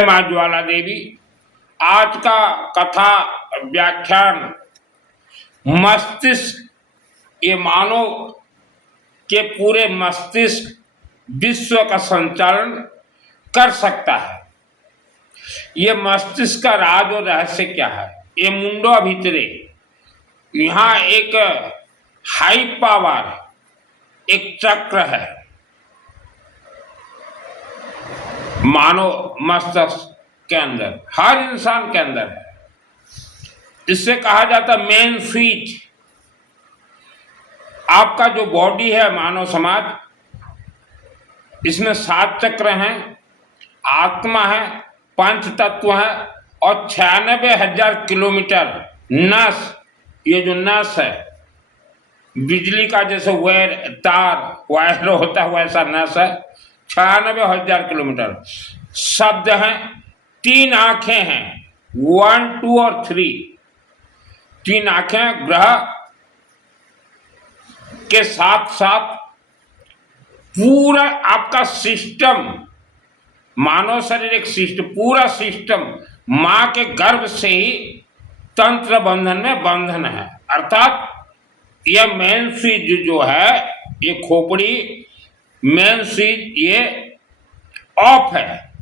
जय मां ज्वाला देवी। आज का कथा व्याख्यान मस्तिष्क, ये मानव के पूरे मस्तिष्क विश्व का संचालन कर सकता है। ये मस्तिष्क का राज और रहस्य क्या है? ये मुंडो भीतरे, यहाँ एक हाई पावर, एक चक्र है मानव मस्तिष्क के अंदर, हर इंसान के अंदर है। इससे कहा जाता मेन स्विच। आपका जो बॉडी है मानव समाज, इसमें 7 चक्र हैं, आत्मा है, 5 तत्व है और 96,000 किलोमीटर नस। ये जो नस है, बिजली का जैसे वायर होता है वैसा नस है, 96,000 किलोमीटर। शब्द हैं, 3 आंखें हैं, 1, 2 और 3। 3 आंखें ग्रह के साथ साथ पूरा आपका सिस्टम, मानव शरीर एक सिस्टम, पूरा सिस्टम मां के गर्भ से ही तंत्र बंधन में बंधन है। अर्थात यह मेन स्विच जो है, ये खोपड़ी मेन स्विच ये ऑफ है।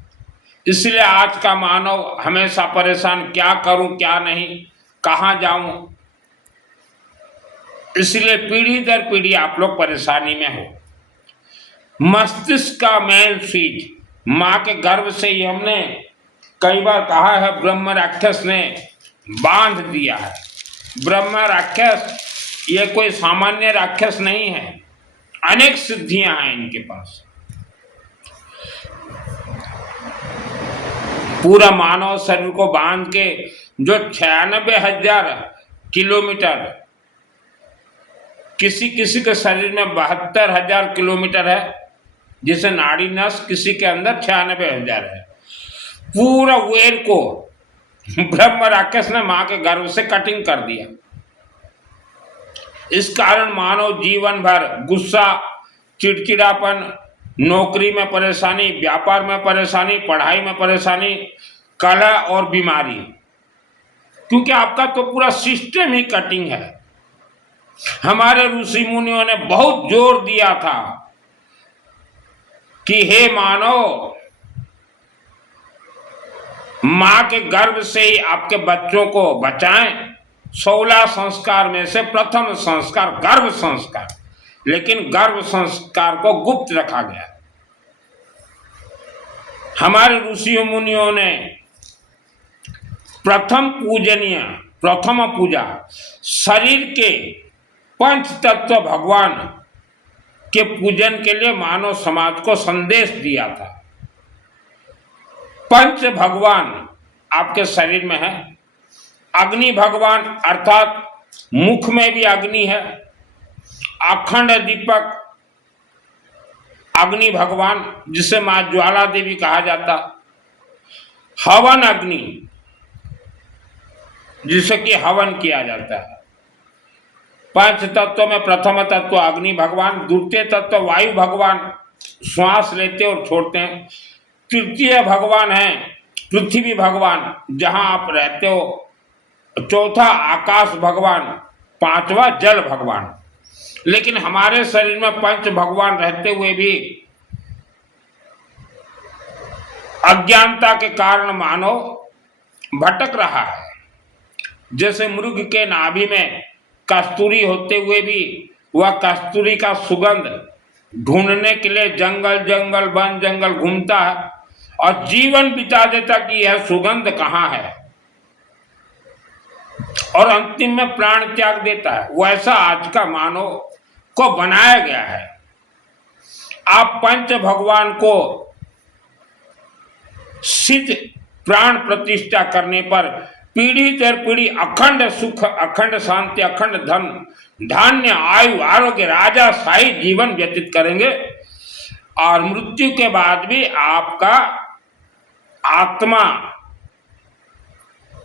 इसलिए आज का मानव हमेशा परेशान, क्या करूं क्या नहीं, कहां जाऊं। इसलिए पीढ़ी दर पीढ़ी आप लोग परेशानी में हो। मस्तिष्क का मेन स्विच मां के गर्भ से ही, हमने कई बार कहा है, ब्रह्म राक्षस ने बांध दिया है। ब्रह्म राक्षस ये कोई सामान्य राक्षस नहीं है, अनेक सिद्धियां हैं इनके पास। पूरा मानव शरीर को बांध के जो 96,000 किलोमीटर, किसी किसी के शरीर में 72,000 किलोमीटर है, जिसे नाड़ी नस किसी के अंदर 96,000 है। पूरा वेर को ब्रह्म राक्षस ने मां के गर्भ से कटिंग कर दिया। इस कारण मानव जीवन भर गुस्सा, चिड़चिड़ापन, नौकरी में परेशानी, व्यापार में परेशानी, पढ़ाई में परेशानी, कलह और बीमारी, क्योंकि आपका तो पूरा सिस्टम ही कटिंग है। हमारे ऋषि मुनियों ने बहुत जोर दिया था कि हे मानव, मां के गर्भ से ही आपके बच्चों को बचाएं। 16 संस्कार में से प्रथम संस्कार गर्भ संस्कार, लेकिन गर्भ संस्कार को गुप्त रखा गया। हमारे ऋषि मुनियों ने प्रथम पूजा शरीर के 5 तत्व भगवान के पूजन के लिए मानव समाज को संदेश दिया था। 5 भगवान आपके शरीर में है। अग्नि भगवान, अर्थात मुख में भी अग्नि है। अखंड दीपक अग्नि भगवान, जिसे मां ज्वाला देवी कहा जाता। हवन अग्नि, जिसे कि हवन किया जाता है। 5 तत्व में प्रथम तत्व अग्नि भगवान, द्वितीय तत्व वायु भगवान, श्वास लेते और छोड़ते हैं। तृतीय भगवान है पृथ्वी भगवान, जहां आप रहते हो। चौथा आकाश भगवान, 5वां जल भगवान। लेकिन हमारे शरीर में 5 भगवान रहते हुए भी अज्ञानता के कारण मानव भटक रहा है। जैसे मृग के नाभि में कस्तूरी होते हुए भी वह कस्तूरी का सुगंध ढूंढने के लिए जंगल जंगल वन जंगल घूमता है और जीवन बिता देता कि यह सुगंध कहाँ है, और अंतिम में प्राण त्याग देता है। वैसा आज का मानव को बनाया गया है। आप 5 भगवान को सिद्ध प्राण प्रतिष्ठा करने पर पीढ़ी दर पीढ़ी अखंड सुख, अखंड शांति, अखंड धन धान्य, आयु, आरोग्य, राजा शाही जीवन व्यतीत करेंगे। और मृत्यु के बाद भी आपका आत्मा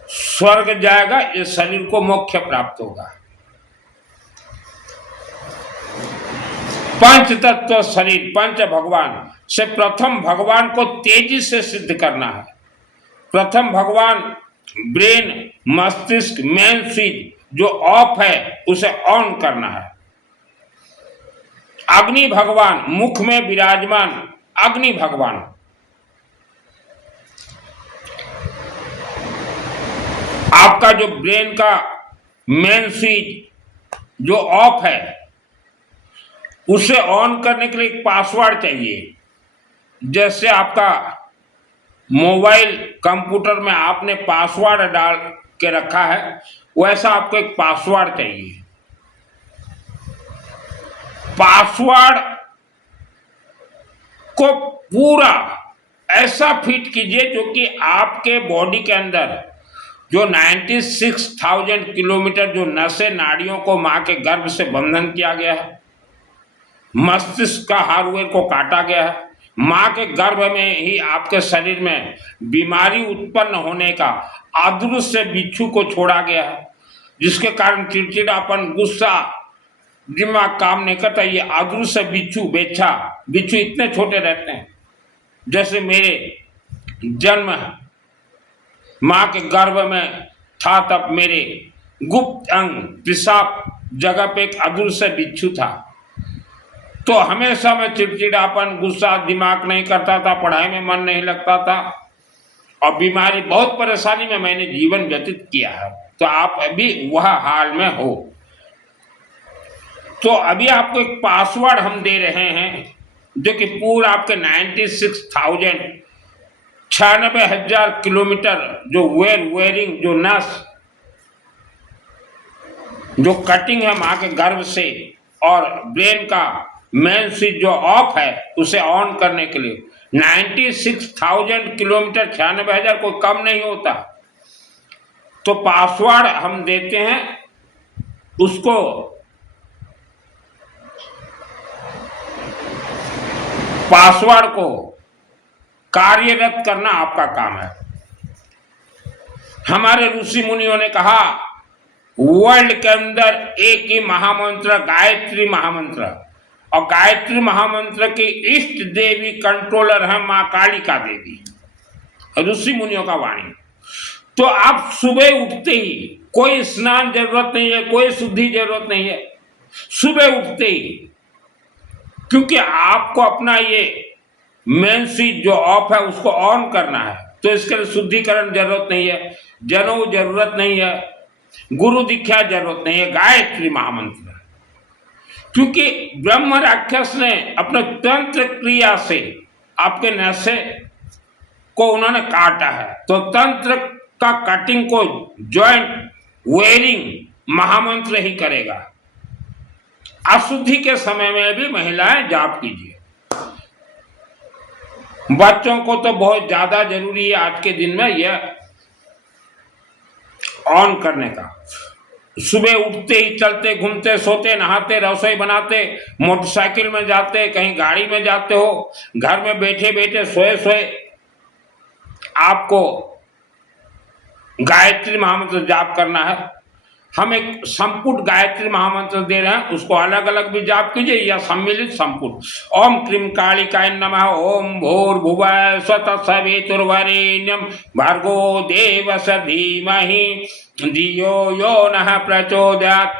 स्वर्ग जाएगा, इस शरीर को मोक्ष प्राप्त होगा। 5 तत्व शरीर, 5 भगवान से प्रथम भगवान को तेजी से सिद्ध करना है। प्रथम भगवान ब्रेन, मस्तिष्क, मेन स्विच जो ऑफ है उसे ऑन करना है। अग्नि भगवान, मुख में विराजमान अग्नि भगवान, आपका जो ब्रेन का मेन स्विच जो ऑफ है उसे ऑन करने के लिए एक पासवर्ड चाहिए। जैसे आपका मोबाइल कंप्यूटर में आपने पासवर्ड डाल के रखा है, वैसा आपको एक पासवर्ड चाहिए। पासवर्ड को पूरा ऐसा फिट कीजिए जो कि आपके बॉडी के अंदर जो 96,000 किलोमीटर जो नसें नाड़ियों को मां के गर्भ से बंधन किया गया है, मस्तिष्क का हार्डवेयर को काटा गया है, मां के गर्भ में ही आपके शरीर में बीमारी उत्पन्न होने का अदृश्य बिच्छू को छोड़ा गया है, जिसके कारण चिड़चिड़ापन, गुस्सा, दिमाग काम नहीं करता। ये अदृश्य बिच्छू इतने छोटे रहते हैं। जैसे मेरे जन्म मां के गर्भ में था तब मेरे गुप्त अंग पेशाब जगह पे एक अदृश्य बिच्छू था, तो हमेशा मैं चिड़चिड़ापन, गुस्सा, दिमाग नहीं करता था, पढ़ाई में मन नहीं लगता था और बीमारी, बहुत परेशानी में मैंने जीवन व्यतीत किया है। तो आप अभी वह हाल में हो। तो अभी आपको एक पासवर्ड हम दे रहे हैं जो कि पूरा आपके 96,000 किलोमीटर जो वेयरिंग जो नस जो कटिंग है मां के गर्भ से और ब्रेन का मेन स्विच जो ऑफ है उसे ऑन करने के लिए 96,000 किलोमीटर, 96,000 कोई कम नहीं होता। तो पासवर्ड हम देते हैं, उसको पासवर्ड को कार्यरत करना आपका काम है। हमारे ऋषि मुनियों ने कहा वर्ल्ड के अंदर एक ही महामंत्र गायत्री महामंत्र, और गायत्री महामंत्र की इष्ट देवी कंट्रोलर है मां कालिका देवी, ऋषि मुनियों का वाणी। तो आप सुबह उठते ही, कोई स्नान जरूरत नहीं है, कोई शुद्धि जरूरत नहीं है, सुबह उठते ही, क्योंकि आपको अपना ये मेन स्विच जो ऑफ है उसको ऑन करना है, तो इसके लिए शुद्धिकरण जरूरत नहीं है, जनेऊ जरूरत नहीं है, गुरु दीक्षा जरूरत नहीं है, गायत्री महामंत्र। क्योंकि ब्रह्म राक्षस ने अपने तंत्र क्रिया से आपके नशे को उन्होंने काटा है, तो तंत्र का कटिंग को जॉइंट वेयरिंग महामंत्र ही करेगा। अशुद्धि के समय में भी महिलाएं जाप कीजिए। बच्चों को तो बहुत ज्यादा जरूरी है आज के दिन में यह ऑन करने का। सुबह उठते ही, चलते, घूमते, सोते, नहाते, रसोई बनाते, मोटरसाइकिल में जाते, कहीं गाड़ी में जाते हो, घर में बैठे बैठे, सोए सोए आपको गायत्री महामंत्र जाप करना है। हम एक संपुट गायत्री महामंत्र दे रहे हैं, उसको अलग अलग भी जाप कीजिए या सम्मिलित संपुट। ओम क्रीम कालिकाय नमः, ओम भूर्भुवः स्वः तत्सवितुर्वरेण्यं भर्गो देवस्य धीमहि धियो यो नः प्रचोदयात्।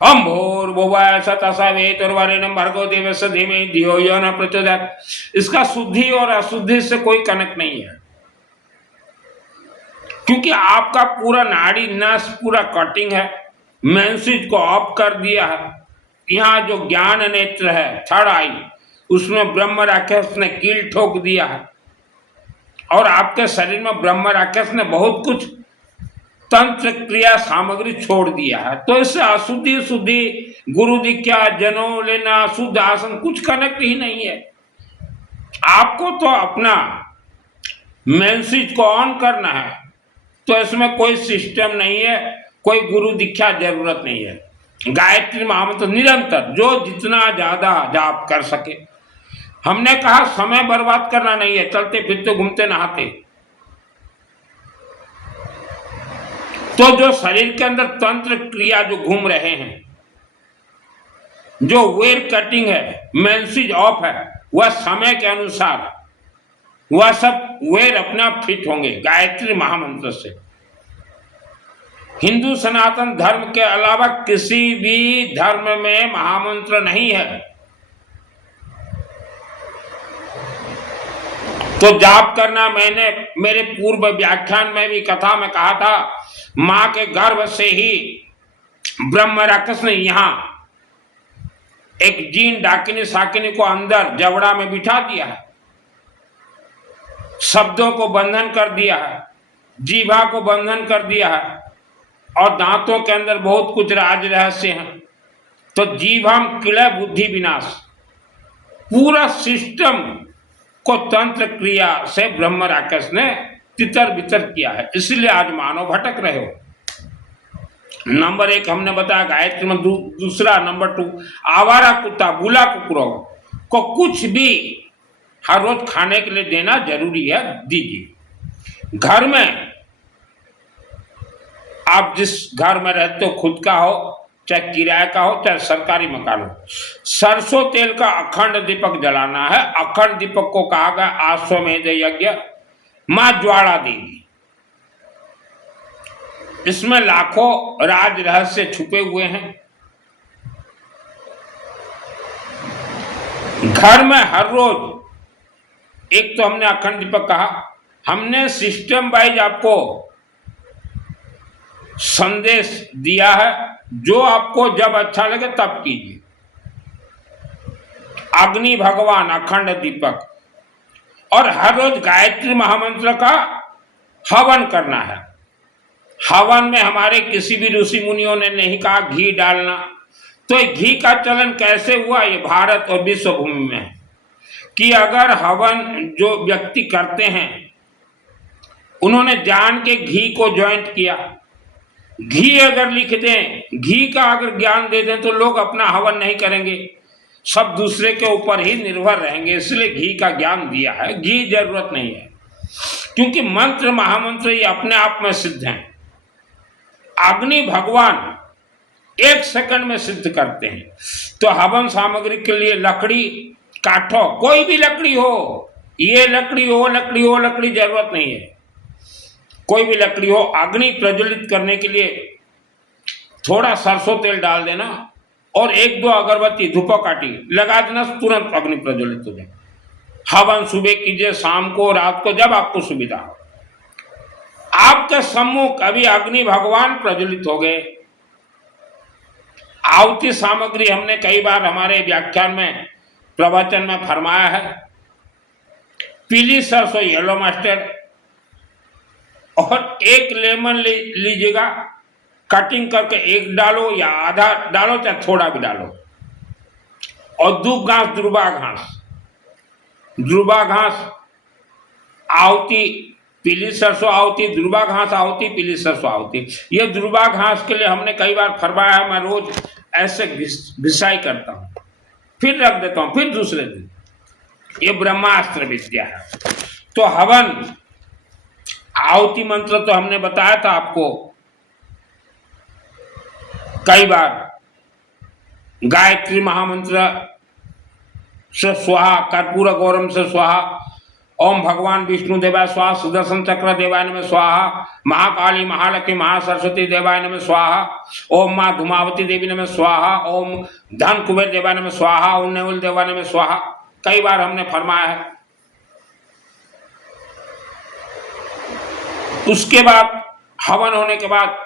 ओम भूर्भुवः स्वः तत्सवितुर्वरेण्यं भर्गो देवस्य धीमहि धियो यो नः प्रचोदयात्। इसका शुद्धि और अशुद्धि से कोई कनेक्ट नहीं है, क्योंकि आपका पूरा नाड़ी नस पूरा कटिंग है, मेन स्विच को ऑफ कर दिया है। यहाँ जो ज्ञान नेत्र है, थर्ड आई, उसमें ब्रह्म राक्षस ने कील ठोक दिया है, और आपके शरीर में ब्रह्म राक्षस ने बहुत कुछ तंत्र क्रिया सामग्री छोड़ दिया है। तो इससे अशुद्धि शुद्धि, गुरु दीक्षा, जनेऊ लेना, शुद्ध आसन कुछ कनेक्ट ही नहीं है। आपको तो अपना मेन स्विच को ऑन करना है, तो इसमें कोई सिस्टम नहीं है, कोई गुरु दीक्षा जरूरत नहीं है। गायत्री महामंत्र निरंतर जो जितना ज्यादा जाप कर सके। हमने कहा समय बर्बाद करना नहीं है, चलते फिरते, घूमते, नहाते। तो जो शरीर के अंदर तंत्र क्रिया जो घूम रहे हैं, जो वेयर कटिंग है, मेन स्विच ऑफ है, वह समय के अनुसार वह सब वेर अपने आप फिट होंगे गायत्री महामंत्र से। हिंदू सनातन धर्म के अलावा किसी भी धर्म में महामंत्र नहीं है। तो जाप करना, मैंने मेरे पूर्व व्याख्यान में भी कथा में कहा था, मां के गर्भ से ही ब्रह्म राक्षस ने यहां एक जीन डाकिनी साकिनी को अंदर जबड़ा में बिठा दिया है, शब्दों को बंधन कर दिया है, जीभा को बंधन कर दिया है, और दांतों के अंदर बहुत कुछ राज रहस्य हैं। तो जीभम किलय बुद्धि विनाश, पूरा सिस्टम को तंत्र क्रिया से ब्रह्म राक्षस ने तितर बितर किया है। इसलिए आज मानव भटक रहे हो। नंबर 1 हमने बताया गायत्री में। दूसरा नंबर 2, आवारा कुत्ता बुला कुकुरों को कुछ भी हर रोज खाने के लिए देना जरूरी है, दीजिए। घर में आप जिस घर में रहते हो, खुद का हो चाहे किराए का हो चाहे सरकारी मकान हो, सरसों तेल का अखंड दीपक जलाना है। अखंड दीपक को कहा गया आश्वमेध यज्ञ मां ज्वाला देवी। इसमें लाखों राज रहस्य छुपे हुए हैं। घर में हर रोज एक तो हमने अखंड दीपक कहा, हमने सिस्टम वाइज आपको संदेश दिया है, जो आपको जब अच्छा लगे तब कीजिए। अग्नि भगवान अखंड दीपक, और हर रोज गायत्री महामंत्र का हवन करना है। हवन में हमारे किसी भी ऋषि मुनियों ने नहीं कहा घी डालना। तो घी का चलन कैसे हुआ? ये भारत और विश्व भूमि में है कि अगर हवन जो व्यक्ति करते हैं उन्होंने जान के घी को ज्वाइंट किया, घी अगर लिख दें, घी का अगर ज्ञान दे दें तो लोग अपना हवन नहीं करेंगे, सब दूसरे के ऊपर ही निर्भर रहेंगे। इसलिए घी का ज्ञान दिया है। घी जरूरत नहीं है, क्योंकि मंत्र महामंत्र ये अपने आप में सिद्ध हैं। अग्नि भगवान 1 सेकंड में सिद्ध करते हैं। तो हवन सामग्री के लिए लकड़ी काठो, कोई भी लकड़ी हो, ये लकड़ी हो लकड़ी हो लकड़ी जरूरत नहीं है, कोई भी लकड़ी हो। अग्नि प्रज्वलित करने के लिए थोड़ा सरसों तेल डाल देना और 1-2 अगरबत्ती धूपकाठी लगा देना, तुरंत अग्नि प्रज्वलित हो जाए। हवन सुबह कीजिए, शाम को, रात को, जब आपको सुविधा हो। आपके सम्मुख अभी अग्नि भगवान प्रज्वलित हो गए। आहुति सामग्री हमने कई बार हमारे व्याख्यान में प्रवचन में फरमाया है। पीली सरसों येलो मस्टर्ड और 1 लेमन लीजिएगा, कटिंग करके 1 डालो या आधा डालो चाहे थोड़ा भी डालो, और दूब घास ध्रुवा घास आहुति, पीली सरसों आहुति, ध्रुवा घास आहुति, पीली सरसों आहुति। ये ध्रुवा घास के लिए हमने कई बार फरमाया है, मैं रोज ऐसे घिसाई करता हूं, फिर रख देता हूं, फिर दूसरे दिन। ये ब्रह्मास्त्र विद्या है। तो हवन आहुति मंत्र तो हमने बताया था आपको कई बार। गायत्री महामंत्र से स्वाहा, कर्पूर गौरम से स्वाहा, ओम भगवान विष्णु देवाय स्वाहा, सुदर्शन चक्र देवाय नमः स्वाहा, महाकाली महालक्ष्मी महासरस्वती देवाय नमः स्वाहा, ओम मां धूमावती देवी नमः स्वाहा, ओम धन कुबेर देवाय नमः स्वाहा, ओम नेवल देवाय नमः स्वाहा। कई बार हमने फरमाया है। उसके बाद हवन होने के बाद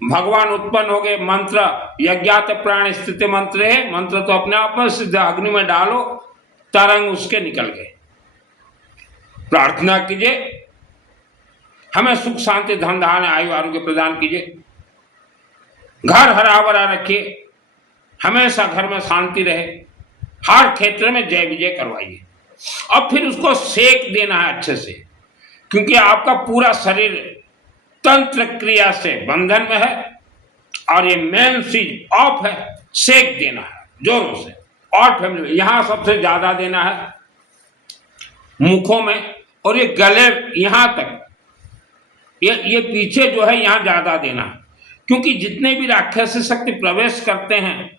भगवान उत्पन्न हो गए। मंत्र यज्ञात प्राण स्थिति मंत्र है, मंत्र तो अपने आप में सिद्ध। अग्नि में डालो, तरंग उसके निकल गए। प्रार्थना कीजिए, हमें सुख शांति धन धान आयु आरोग्य प्रदान कीजिए। घर हरा भरा रखिए, हमेशा घर में शांति रहे, हर क्षेत्र में जय विजय करवाइए। और फिर उसको सेक देना है अच्छे से, क्योंकि आपका पूरा शरीर तंत्र क्रिया से बंधन में है और ये मेन चीज ऑफ है। सेक देना है जोरों से। और फैमिली यहां सबसे ज्यादा देना है मुखों में, और ये गले यहां तक, ये पीछे जो है यहां ज्यादा देना है, क्योंकि जितने भी राक्षसी शक्ति प्रवेश करते हैं,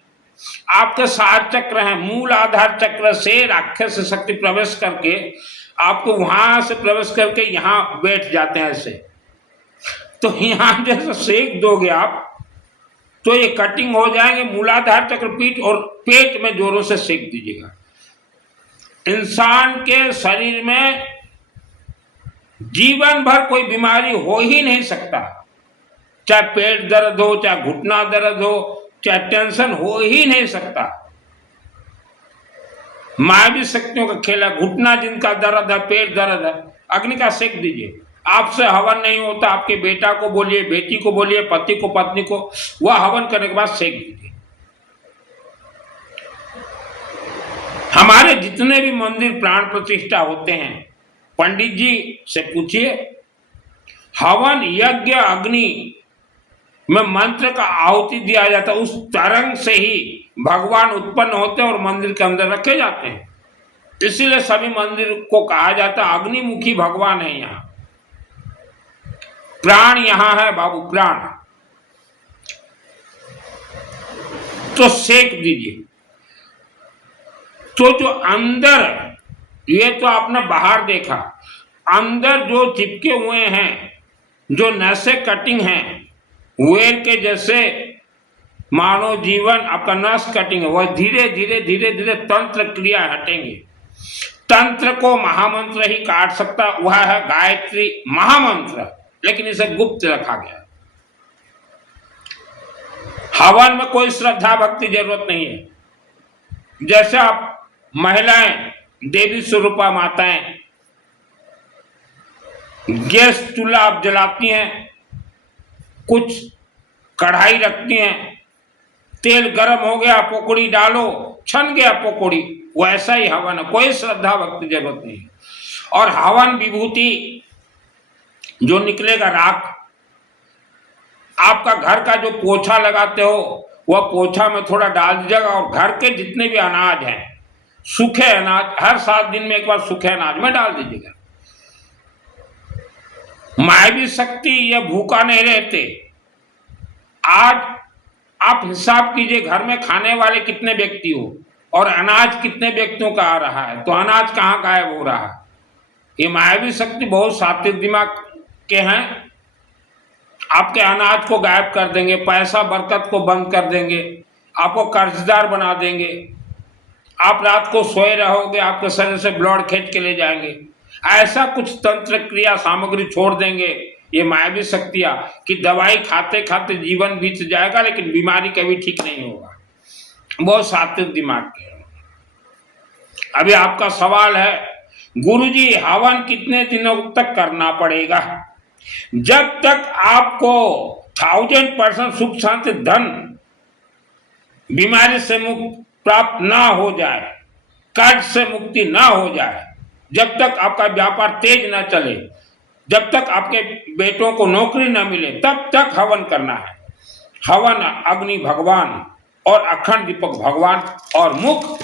आपके 7 चक्र हैं, मूल आधार चक्र से राक्षस शक्ति प्रवेश करके आपको वहां से प्रवेश करके यहां बैठ जाते हैं ऐसे, तो यहां जैसे सेक दोगे आप तो ये कटिंग हो जाएंगे। मूलाधार चक्रपीठ और पेट में जोरों से सेक दीजिएगा। इंसान के शरीर में जीवन भर कोई बीमारी हो ही नहीं सकता, चाहे पेट दर्द हो, चाहे घुटना दर्द हो, चाहे टेंशन हो ही नहीं सकता। मायावी शक्तियों का खेल है। घुटना जिनका दर्द है, पेट दर्द है, अग्नि का सेक दीजिए। आपसे हवन नहीं होता, आपके बेटा को बोलिए, बेटी को बोलिए, पति को, पत्नी को, वह हवन करने के बाद सेक दीजिए। हमारे जितने भी मंदिर प्राण प्रतिष्ठा होते हैं, पंडित जी से पूछिए, हवन यज्ञ अग्नि में मंत्र का आहुति दिया जाता है, उस तरंग से ही भगवान उत्पन्न होते हैं और मंदिर के अंदर रखे जाते हैं। इसीलिए सभी मंदिर को कहा जाता है अग्निमुखी भगवान है। यहाँ प्राण यहां है बाबू, प्राण। तो सेक दीजिए। तो जो अंदर, ये तो आपने बाहर देखा, अंदर जो चिपके हुए हैं, जो नसें कटिंग हैं, वेर के जैसे मानव जीवन आपका नस कटिंग है, वह धीरे धीरे धीरे धीरे तंत्र क्रिया हटेंगे। तंत्र को महामंत्र ही काट सकता, वह है गायत्री महामंत्र, लेकिन इसे गुप्त रखा गया। हवन में कोई श्रद्धा भक्ति जरूरत नहीं है। जैसे आप महिलाएं देवी स्वरूपा माताएं गैस चूल्हा आप जलाती हैं, कुछ कढ़ाई रखती हैं, तेल गर्म हो गया, पकौड़ी डालो, छन गया पकौड़ी, वैसा ही हवन है। कोई श्रद्धा भक्ति जरूरत नहीं। और हवन विभूति जो निकलेगा राख, आपका घर का जो पोछा लगाते हो वह पोछा में थोड़ा डाल दीजिएगा। और घर के जितने भी अनाज हैं, सूखे अनाज, हर 7 दिन में एक बार सूखे अनाज में डाल दीजिएगा। मायावी शक्ति ये भूखा नहीं रहते। आज आप हिसाब कीजिए, घर में खाने वाले कितने व्यक्ति हो और अनाज कितने व्यक्तियों का आ रहा है, तो अनाज कहाँ गायब हो रहा है। ये मायावी शक्ति बहुत सात्विक दिमाग के हैं। आपके अनाज को गायब कर देंगे, पैसा बरकत को बंद कर देंगे, आपको कर्जदार बना देंगे। आप रात को सोए रहोगे, आपके शरीर से ब्लड खींच के ले जाएंगे। ऐसा कुछ तंत्र क्रिया सामग्री छोड़ देंगे ये मायावी शक्तियां कि दवाई खाते खाते जीवन बीत जाएगा, लेकिन बीमारी कभी ठीक नहीं होगा। बहुत सात्विक दिमाग के। अभी आपका सवाल है, गुरुजी हवन कितने दिनों तक करना पड़ेगा? जब तक आपको 1000% सुख शांति धन बीमारी से मुक्त प्राप्त ना हो जाए, कर्ज से मुक्ति ना हो जाए, जब तक आपका व्यापार तेज ना चले, जब तक आपके बेटों को नौकरी ना मिले, तब तक हवन करना है। हवन अग्नि भगवान और अखंड दीपक भगवान, और मुख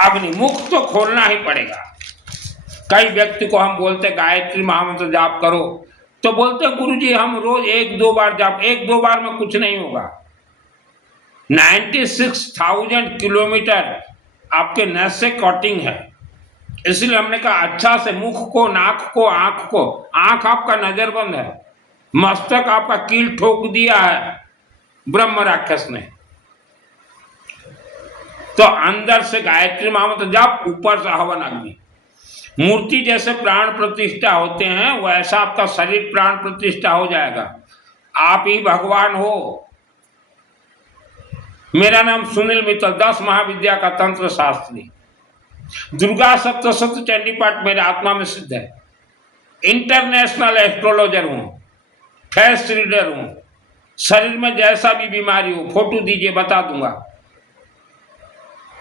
अग्नि, मुख तो खोलना ही पड़ेगा। कई व्यक्ति को हम बोलते गायत्री महामंत्र जाप करो, तो बोलते गुरुजी हम रोज 1-2 बार जाप, 1-2 बार में कुछ नहीं होगा। 96,000 किलोमीटर आपके नस से कटिंग है। इसलिए हमने कहा अच्छा से मुख को, नाक को, आंख को, आंख आपका नजरबंद है, मस्तक आपका कील ठोक दिया है ब्रह्म राक्षस ने। तो अंदर से गायत्री महामंत्र जाप, ऊपर से हवन अग्नि। मूर्ति जैसे प्राण प्रतिष्ठा होते हैं, वैसा आपका शरीर प्राण प्रतिष्ठा हो जाएगा। आप ही भगवान हो। मेरा नाम सुनील मित्तल, 10 महाविद्या का तंत्र शास्त्री, दुर्गा सप्तशती चंडी पाठ मेरे आत्मा में सिद्ध है। इंटरनेशनल एस्ट्रोलॉजर हूं, फेस रीडर हूं। शरीर में जैसा भी बीमारी हो, फोटो दीजिए, बता दूंगा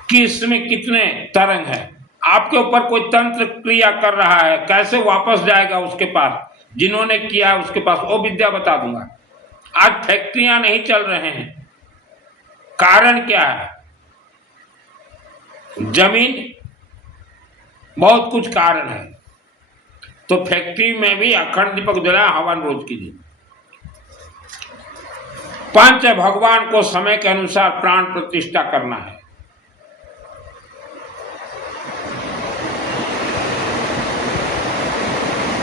कि इसमें कितने तरंग है। आपके ऊपर कोई तंत्र क्रिया कर रहा है, कैसे वापस जाएगा उसके पास, जिन्होंने किया है उसके पास, वो विद्या बता दूंगा। आज फैक्ट्रियां नहीं चल रहे हैं, कारण क्या है? जमीन, बहुत कुछ कारण है। तो फैक्ट्री में भी अखंड दीपक जला, हवन रोज कीजिए। पंच भगवान को समय के अनुसार प्राण प्रतिष्ठा करना है।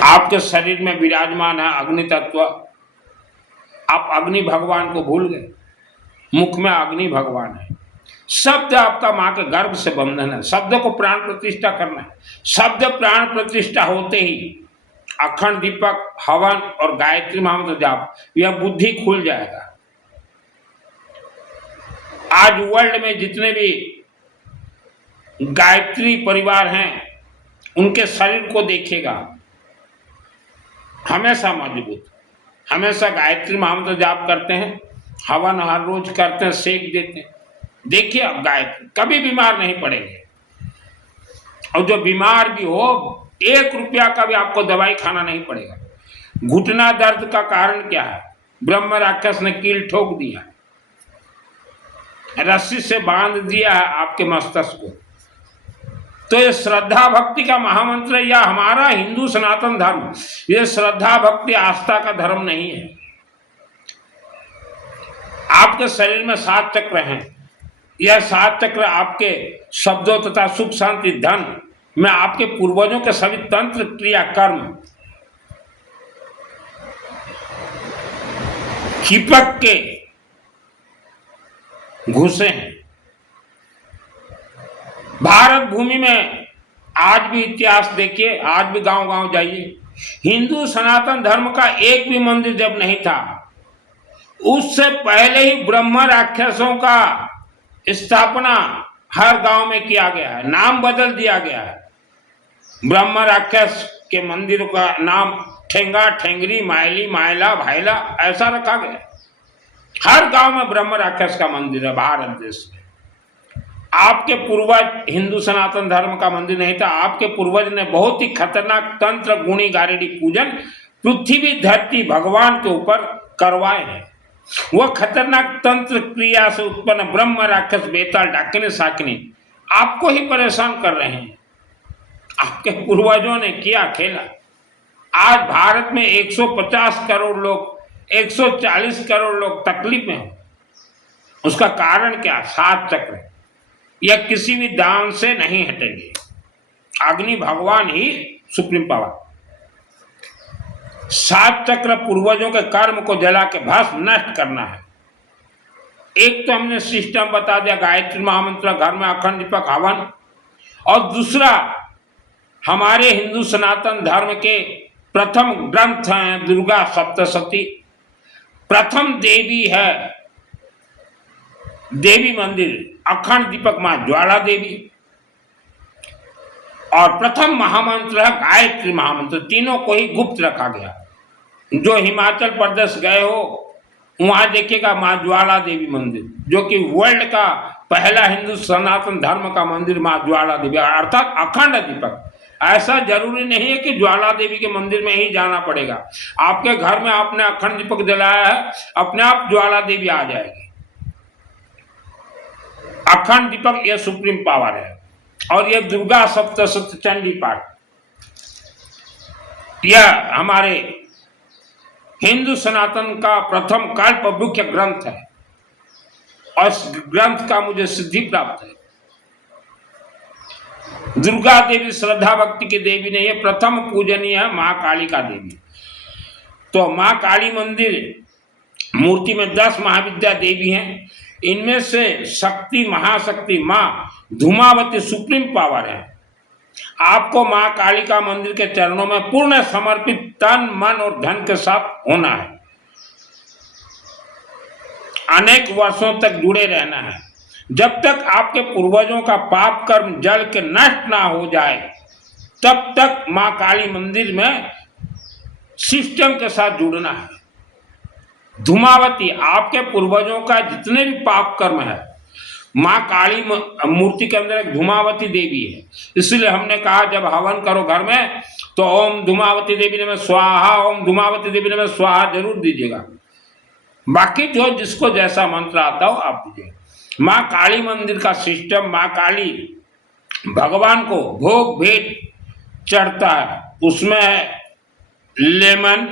आपके शरीर में विराजमान है अग्नि तत्व। आप अग्नि भगवान को भूल गए, मुख में अग्नि भगवान है। शब्द आपका मां के गर्भ से बंधन है, शब्द को प्राण प्रतिष्ठा करना है। शब्द प्राण प्रतिष्ठा होते ही अखंड दीपक, हवन और गायत्री महामंत्र जाप, यह बुद्धि खुल जाएगा। आज वर्ल्ड में जितने भी गायत्री परिवार हैं उनके शरीर को देखिएगा, हमेशा मजबूत, हमेशा गायत्री महामंत्र जाप करते हैं, हवन हर रोज करते हैं, सेक देते हैं। देखिए अब गायत्री कभी बीमार नहीं पड़ेंगे। और जो बीमार भी हो, 1 रुपया का भी आपको दवाई खाना नहीं पड़ेगा। घुटना दर्द का कारण क्या है? ब्रह्म राक्षस ने कील ठोक दिया, रस्सी से बांध दिया है आपके मस्तिष्क को। तो ये श्रद्धा भक्ति का महामंत्र है, या हमारा हिंदू सनातन धर्म, ये श्रद्धा भक्ति आस्था का धर्म नहीं है। आपके शरीर में 7 चक्र हैं। यह 7 चक्र आपके शब्दों तथा सुख शांति धन में आपके पूर्वजों के सभी तंत्र क्रिया कर्म चिपक के घुसे हैं। भारत भूमि में आज भी इतिहास देखिए, आज भी गांव-गांव जाइए, हिंदू सनातन धर्म का एक भी मंदिर जब नहीं था, उससे पहले ही ब्रह्म राक्षसों का स्थापना हर गांव में किया गया है, नाम बदल दिया गया है। ब्रह्म राक्षस के मंदिर का नाम ठेंगा, ठेंगरी, मायली, मायला, भाईला ऐसा रखा गया। हर गांव में ब्रह्म राक्षस का मंदिर है भारत देश में। आपके पूर्वज हिंदू सनातन धर्म का मंदिर नहीं था, आपके पूर्वज ने बहुत ही खतरनाक तंत्र गुणी गारेडी पूजन पृथ्वी धरती भगवान के ऊपर करवाए हैं। वह खतरनाक तंत्र क्रिया से उत्पन्न ब्रह्म राक्षस बेताल डाकिनी साकिनी आपको ही परेशान कर रहे हैं। आपके पूर्वजों ने किया खेला। आज भारत में 150 करोड़ लोग, 140 करोड़ लोग तकलीफ में हो। उसका कारण क्या? 7 चक्र। यह किसी भी दान से नहीं हटेंगे। अग्नि भगवान ही सुप्रीम पावर। 7 चक्र पूर्वजों के कर्म को जला के भस्म नष्ट करना है। एक तो हमने सिस्टम बता दिया, गायत्री महामंत्र, घर में अखंड दीपक हवन, और दूसरा हमारे हिंदू सनातन धर्म के प्रथम ग्रंथ हैं दुर्गा सप्तशती। प्रथम देवी है देवी मंदिर अखंड दीपक मां ज्वाला देवी, और प्रथम महामंत्र है गायत्री महामंत्र। तीनों को ही गुप्त रखा गया। जो हिमाचल प्रदेश गए हो वहां देखिएगा मां ज्वाला देवी मंदिर, जो कि वर्ल्ड का पहला हिंदू सनातन धर्म का मंदिर मां ज्वाला देवी, अर्थात अखंड दीपक। ऐसा जरूरी नहीं है कि ज्वाला देवी के मंदिर में ही जाना पड़ेगा। आपके घर में आपने अखंड दीपक जलाया है, अपने आप ज्वाला देवी आ जाएगी। अखंड दीपक यह सुप्रीम पावर है। और यह दुर्गा सप्तशती चंडी पाठ, यह हमारे हिंदू सनातन का प्रथम कल्प मुख्य ग्रंथ है, और इस ग्रंथ का मुझे सिद्धि प्राप्त है। दुर्गा देवी श्रद्धा भक्ति की देवी नहीं है, प्रथम पूजनीय है मां काली का देवी। तो मां काली मंदिर मूर्ति में 10 महाविद्या देवी हैं। इनमें से शक्ति महाशक्ति मां धूमावती सुप्रीम पावर है। आपको मां काली का मंदिर के चरणों में पूर्ण समर्पित तन मन और धन के साथ होना है। अनेक वर्षों तक जुड़े रहना है। जब तक आपके पूर्वजों का पाप कर्म जल के नष्ट ना हो जाए, तब तक मां काली मंदिर में सिस्टम के साथ जुड़ना है। धूमावती आपके पूर्वजों का जितने भी पाप कर्म है, मां काली मूर्ति के अंदर एक धूमावती देवी है। इसलिए हमने कहा जब हवन करो घर में तो ओम धूमावती देवी नमः स्वाहा, ओम धूमावती देवी नमः स्वाहा जरूर दीजिएगा। बाकी जो जिसको जैसा मंत्र आता हो आप दीजिए। मां काली मंदिर का सिस्टम, मां काली भगवान को भोग भेंट चढ़ता है। उसमें है लेमन,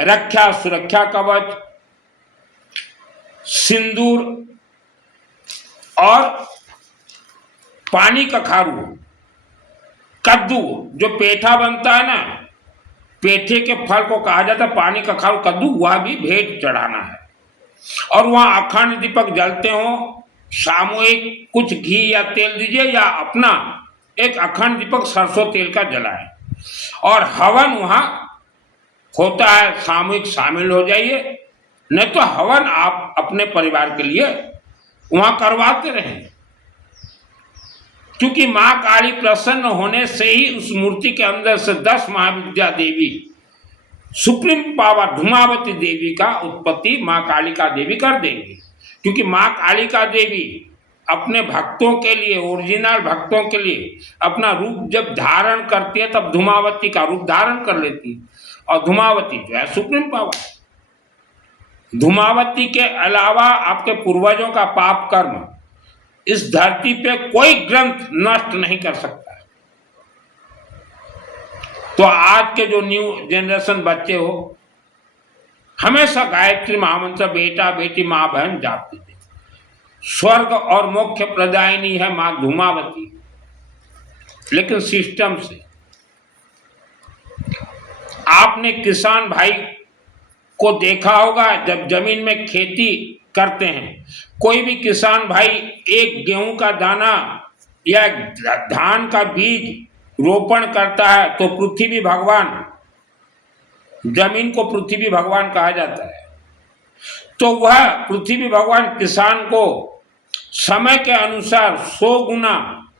रक्षा सुरक्षा कवच, सिंदूर और पानी का खारू। कद्दू जो पेठा बनता है ना, पेठे के फल को कहा जाता है पानी का खाल कद्दू, वह भी भेंट चढ़ाना है। और वहां अखंड दीपक जलते हो, सामूहिक कुछ घी या तेल दीजिए या अपना एक अखंड दीपक सरसों तेल का जलाए और हवन वहां होता है, सामूहिक शामिल हो जाइए। नहीं तो हवन आप अपने परिवार के लिए वहां करवाते रहें, क्योंकि मां काली प्रसन्न होने से ही उस मूर्ति के अंदर से 10 महाविद्या देवी सुप्रीम पावर धूमावती देवी का उत्पत्ति मां कालिका देवी कर देंगी। क्योंकि मां कालिका देवी अपने भक्तों के लिए, ओरिजिनल भक्तों के लिए अपना रूप जब धारण करती है तब धूमावती का रूप धारण कर लेती है। और धूमावती जो है सुप्रीम पावर। धूमावती के अलावा आपके पूर्वजों का पाप कर्म इस धरती पे कोई ग्रंथ नष्ट नहीं कर सकता। तो आज के जो न्यू जनरेशन बच्चे हो, हमेशा गायत्री महामंत्र बेटा बेटी मां बहन जाप कीजिए। स्वर्ग और मोक्ष प्रदायिनी है मां धूमावती, लेकिन सिस्टम से। आपने किसान भाई को देखा होगा, जब जमीन में खेती करते हैं, कोई भी किसान भाई एक गेहूं का दाना या धान का बीज रोपण करता है तो पृथ्वी भगवान, जमीन को पृथ्वी भगवान कहा जाता है। तो वह पृथ्वी भगवान किसान को समय के अनुसार 100 गुना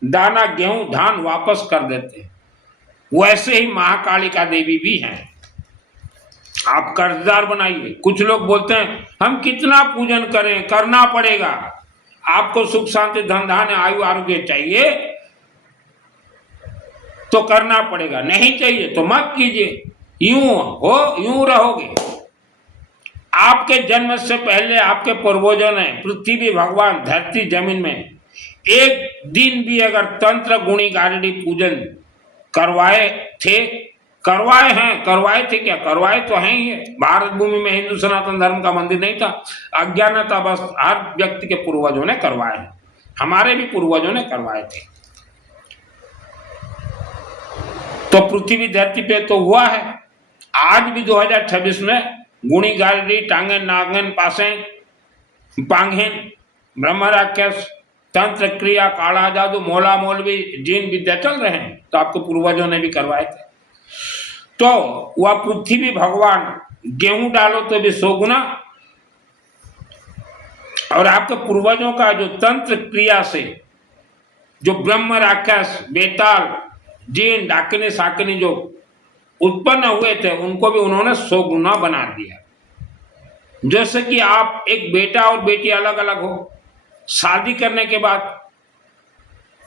दाना गेहूं धान वापस कर देते हैं। वैसे ही महाकालिका देवी भी हैं। आप कर्जदार बनाइए। कुछ लोग बोलते हैं हम कितना पूजन करें, करना पड़ेगा। आपको सुख शांति धन धान्य आयु आरोग्य चाहिए तो करना पड़ेगा, नहीं चाहिए तो मत कीजिए। यूं हो यूं रहोगे। आपके जन्म से पहले आपके पूर्वजों ने पृथ्वी भगवान धरती जमीन में एक दिन भी अगर तंत्र गुणी गारडी पूजन करवाए थे, करवाए हैं, करवाए थे क्या, करवाए तो हैं ही। भारत भूमि में हिंदू सनातन धर्म का मंदिर नहीं था, अज्ञानता बस हर व्यक्ति के पूर्वजों ने करवाए हैं, हमारे भी पूर्वजों ने करवाए थे। तो पृथ्वी धरती पे तो हुआ है। आज भी 2026 में गुणी गारडी टांगन नागन पासे पांगेन ब्रह्म राक्षस तंत्र क्रिया काला जादू मोला मौलवी जीन विद्या चल रहे हैं, तो आपके पूर्वजों ने भी करवाए थे। तो वह पृथ्वी भगवान गेहूं डालो तो भी 100 गुना, और आपके पूर्वजों का जो तंत्र क्रिया से जो ब्रह्म राक्षस बेताल जीन डाकिनी साकिनी जो उत्पन्न हुए थे, उनको भी उन्होंने 100 गुना बना दिया। जैसे कि आप एक बेटा और बेटी अलग अलग हो, शादी करने के बाद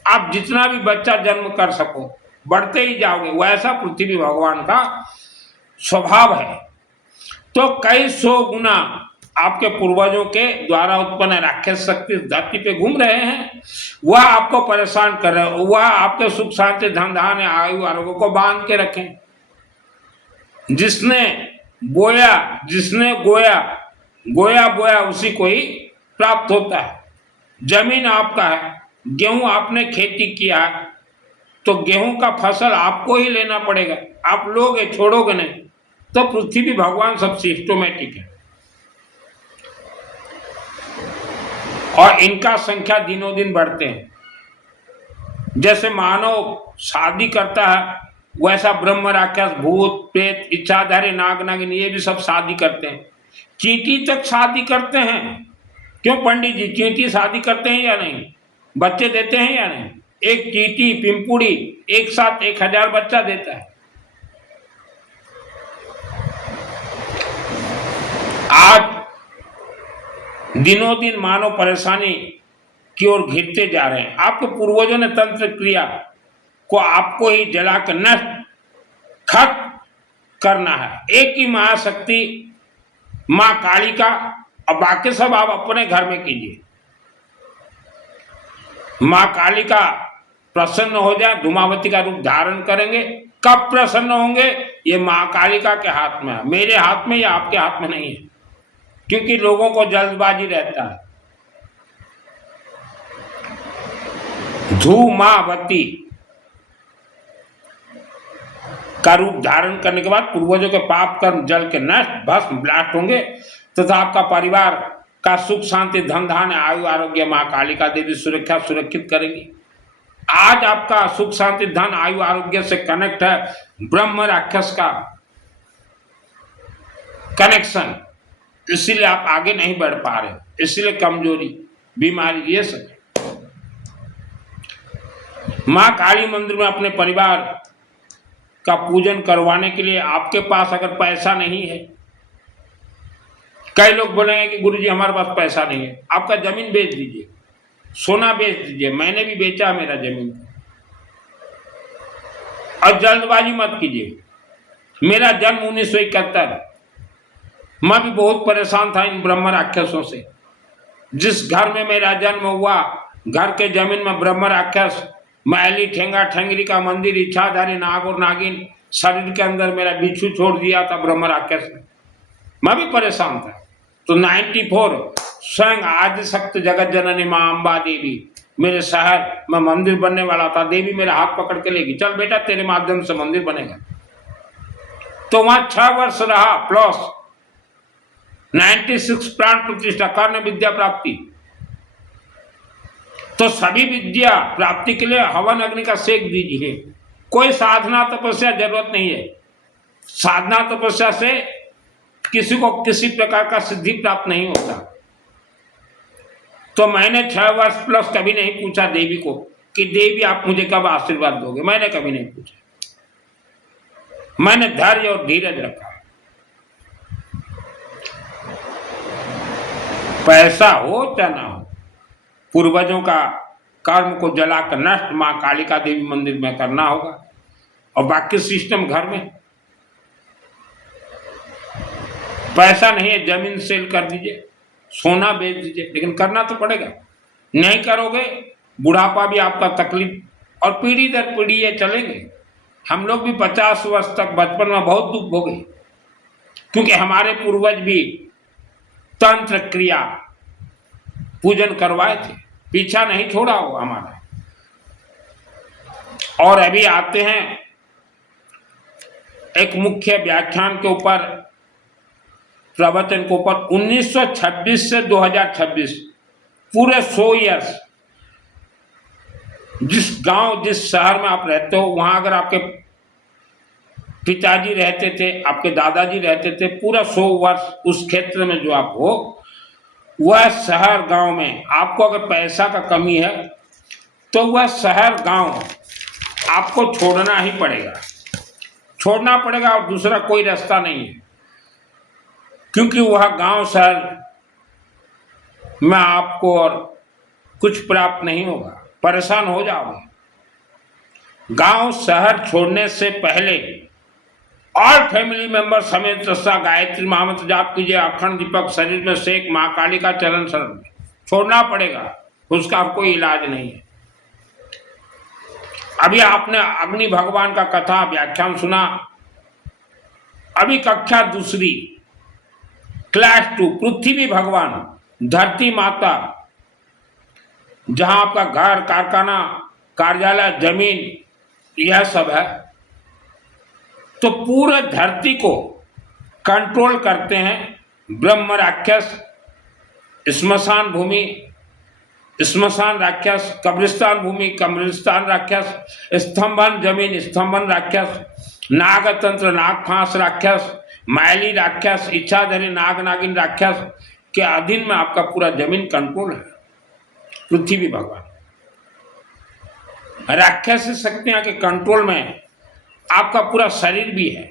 आप जितना भी बच्चा जन्म कर सको बढ़ते ही जाओगे, वैसा पृथ्वी भगवान का स्वभाव है। तो कई 100 गुना आपके पूर्वजों के द्वारा उत्पन्न राक्षस शक्ति धरती पे घूम रहे हैं, वह आपको परेशान कर रहे हैं, वह आपके सुख शांति धन धान्य आयु आरोग्य को बांध के रखें। जिसने बोया, जिसने गोया, गोया बोया उसी को ही प्राप्त होता है। जमीन आपका है, गेहूं आपने खेती किया है, तो गेहूं का फसल आपको ही लेना पड़ेगा। आप लोगे, छोड़ोगे नहीं। तो पृथ्वी भगवान सब सिस्टोमेटिक है और इनका संख्या दिनों दिन बढ़ते हैं। जैसे मानव शादी करता है, वैसा ब्रह्म राक्षस भूत प्रेत इच्छाधारी नाग नागिन ये भी सब शादी करते हैं। चींटी तक शादी करते हैं। क्यों पंडित जी, चींटी शादी करते हैं या नहीं, बच्चे देते हैं या नहीं? एक चींटी पिंपुड़ी एक साथ 1000 बच्चा देता है। आज दिनों दिन मानव परेशानी की ओर घिरते जा रहे हैं। आपके पूर्वजों ने तंत्र क्रिया को आपको ही जलाकर नष्ट खत्म करना है। एक ही महाशक्ति मां कालिका, और बाकी सब आप अपने घर में कीजिए। मां कालिका प्रसन्न हो जाए, धूमावती का रूप धारण करेंगे। कब प्रसन्न होंगे, ये मां कालिका के हाथ में है, मेरे हाथ में या आपके हाथ में नहीं है, क्योंकि लोगों को जल्दबाजी रहता है। धूमावती का रूप धारण करने के बाद पूर्वजों के पाप कर्म जल के नष्ट भस्म ब्लास्ट होंगे तथा आपका परिवार का सुख शांति धन धान्य आयु आरोग्य मां कालिका देवी सुरक्षा सुरक्षित करेंगी। आज आपका सुख शांति धन आयु आरोग्य से कनेक्ट है ब्रह्म राक्षस का कनेक्शन, इसीलिए आप आगे नहीं बढ़ पा रहे, इसीलिए कमजोरी बीमारी ये सब। मां काली मंदिर में अपने परिवार का पूजन करवाने के लिए आपके पास अगर पैसा नहीं है, कई लोग बोलेंगे कि गुरुजी हमारे पास पैसा नहीं है, आपका जमीन बेच दीजिए, सोना बेच दीजिए, मैंने भी बेचा मेरा जमीन। और जल्दबाजी मत कीजिए। मेरा जन्म 1971, मैं भी बहुत परेशान था इन ब्रह्म राक्षसों से। जिस घर में मेरा जन्म हुआ, घर के जमीन में ब्रह्म राक्षस, मैली ठेंगा ठेंगरी का मंदिर, इच्छाधारी नाग और नागिन, शरीर के अंदर मेरा बिच्छू छोड़ दिया था ब्रह्म राक्षस ने। मैं भी परेशान था। तो 94 स्वयं आदिशक्ति जगत जननी मां अंबा देवी मेरे शहर में मंदिर बनने वाला था। देवी मेरा हाथ पकड़ के लेगी, चल बेटा तेरे माध्यम से मंदिर बनेगा। तो वहां 6 वर्ष रहा प्लस 96 प्राण प्रतिष्ठा कर्ण विद्या प्राप्ति। तो सभी विद्या प्राप्ति के लिए हवन अग्नि का सेक दीजिए। कोई साधना तपस्या जरूरत नहीं है। साधना तपस्या से किसी को किसी प्रकार का सिद्धि प्राप्त नहीं होता। तो मैंने 6 वर्ष प्लस कभी नहीं पूछा देवी को कि देवी आप मुझे कब आशीर्वाद दोगे, मैंने कभी नहीं पूछा। मैंने धैर्य और धीरज रखा। पैसा हो या ना हो, पूर्वजों का कर्म को जलाकर नष्ट मां कालिका देवी मंदिर में करना होगा। और बाकी सिस्टम घर में। पैसा नहीं है, जमीन सेल कर दीजिए, सोना बेच दीजिए, लेकिन करना तो पड़ेगा। नहीं करोगे बुढ़ापा भी आपका तकलीफ और पीढ़ी दर पीढ़ी ये चलेंगे। हम लोग भी 50 वर्ष तक बचपन में बहुत दुख भोगे, क्योंकि हमारे पूर्वज भी तंत्र क्रिया पूजन करवाए थे, पीछा नहीं छोड़ा हो हमारा। और अभी आते हैं एक मुख्य व्याख्यान के ऊपर, प्रवचन के ऊपर। 1926 से 2026 पूरे 100 ईयर्स जिस गांव जिस शहर में आप रहते हो, वहां अगर आपके पिताजी रहते थे, आपके दादाजी रहते थे, पूरा 100 वर्ष उस क्षेत्र में जो आप हो, वह शहर गांव में आपको अगर पैसा का कमी है तो वह शहर गांव आपको छोड़ना ही पड़ेगा, छोड़ना पड़ेगा और दूसरा कोई रास्ता नहीं है। क्योंकि वह गांव शहर में आपको और कुछ प्राप्त नहीं होगा, परेशान हो जाओगे। गांव शहर छोड़ने से पहले और फैमिली मेंबर समेत रस्सा गायत्री महामंत्र जाप कीजिए, अखंड दीपक शरीर में सेक, मां काली का चरण शरण छोड़ना पड़ेगा, उसका कोई इलाज नहीं है। अभी आपने अग्नि भगवान का कथा व्याख्यान सुना। अभी कक्षा 2 क्लास 2 पृथ्वी भगवान, धरती माता, जहां आपका घर कारखाना कार्यालय जमीन यह सब है, तो पूरे धरती को कंट्रोल करते हैं ब्रह्म राक्षस, श्मशान भूमि श्मशान राक्षस, कब्रिस्तान भूमि कब्रिस्तान राक्षस, स्तंभन जमीन स्तंभन राक्षस, नागतंत्र नाग फांस राक्षस, मैली राक्षस, इच्छाधारी नाग नागिन राक्षस के अधीन में आपका पूरा जमीन कंट्रोल है। पृथ्वी भगवान राक्षस शक्तियां के कंट्रोल में आपका पूरा शरीर भी है।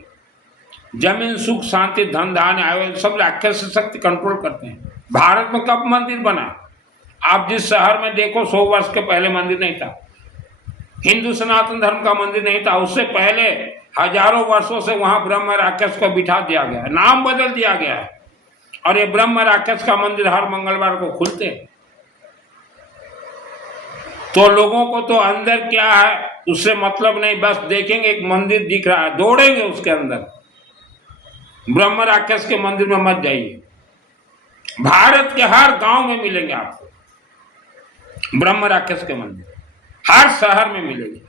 जमीन सुख शांति धन धान्य आयु सब राक्षस शक्ति कंट्रोल करते हैं। भारत में कब मंदिर बना? आप जिस शहर में देखो 100 वर्ष के पहले मंदिर नहीं था। हिंदू सनातन धर्म का मंदिर नहीं था, उससे पहले हजारों वर्षों से वहां ब्रह्म राक्षस को बिठा दिया गया है, नाम बदल दिया गया है। और ये ब्रह्म राक्षस का मंदिर हर मंगलवार को खुलते हैं। तो लोगों को तो अंदर क्या है उससे मतलब नहीं, बस देखेंगे एक मंदिर दिख रहा है दौड़ेंगे उसके अंदर। ब्रह्म राक्षस के मंदिर में मत जाइए। भारत के हर गांव में मिलेंगे आपको ब्रह्म राक्षस के मंदिर, हर शहर में मिलेंगे।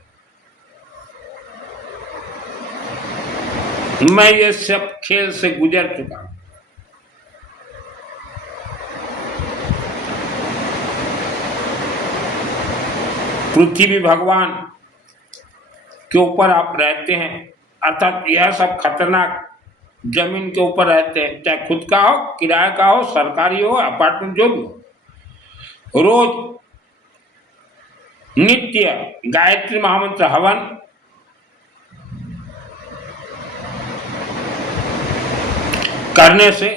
मैं ये सब खेल से गुजर चुका हूं। पृथ्वी भगवान के ऊपर आप रहते हैं, अर्थात यह सब खतरनाक जमीन के ऊपर रहते हैं, चाहे खुद का हो, किराए का हो, सरकारी हो, अपार्टमेंट, जो भी हो। रोज नित्य गायत्री महामंत्र हवन करने से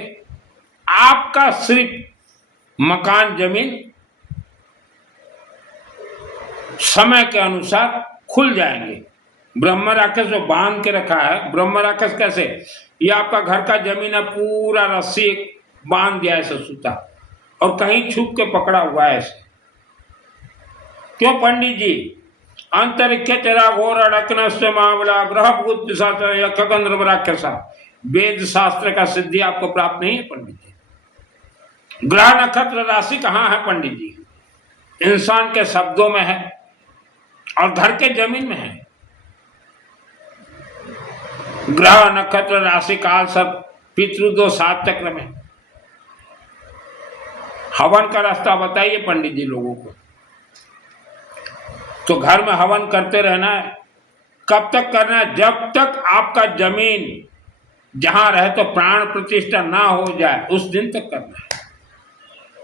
आपका सिर्फ मकान जमीन समय के अनुसार खुल जाएंगे। ब्रह्म राक्षस जो बांध के रखा है, ब्रह्म राक्षस कैसे, ये आपका घर का जमीन है, पूरा रस्सी बांध दिया ऐसे सूता, और कहीं छुप के पकड़ा हुआ है ऐसे। क्यों पंडित जी? अंतरिक्ष तेरा घोर अड़कन से मामला ग्रह भूत यक्षगंधर्व राक्षसा, वेद शास्त्र का सिद्धि आपको प्राप्त नहीं है पंडित जी। ग्रह नक्षत्र राशि कहाँ है पंडित जी? इंसान के शब्दों में है और घर के जमीन में है। ग्रह नक्षत्र राशि काल सब पितृदो 7 चक्र में। हवन का रास्ता बताइए पंडित जी लोगों को। तो घर में हवन करते रहना है। कब तक करना है? जब तक आपका जमीन जहां रहे तो प्राण प्रतिष्ठा ना हो जाए उस दिन तक करना है।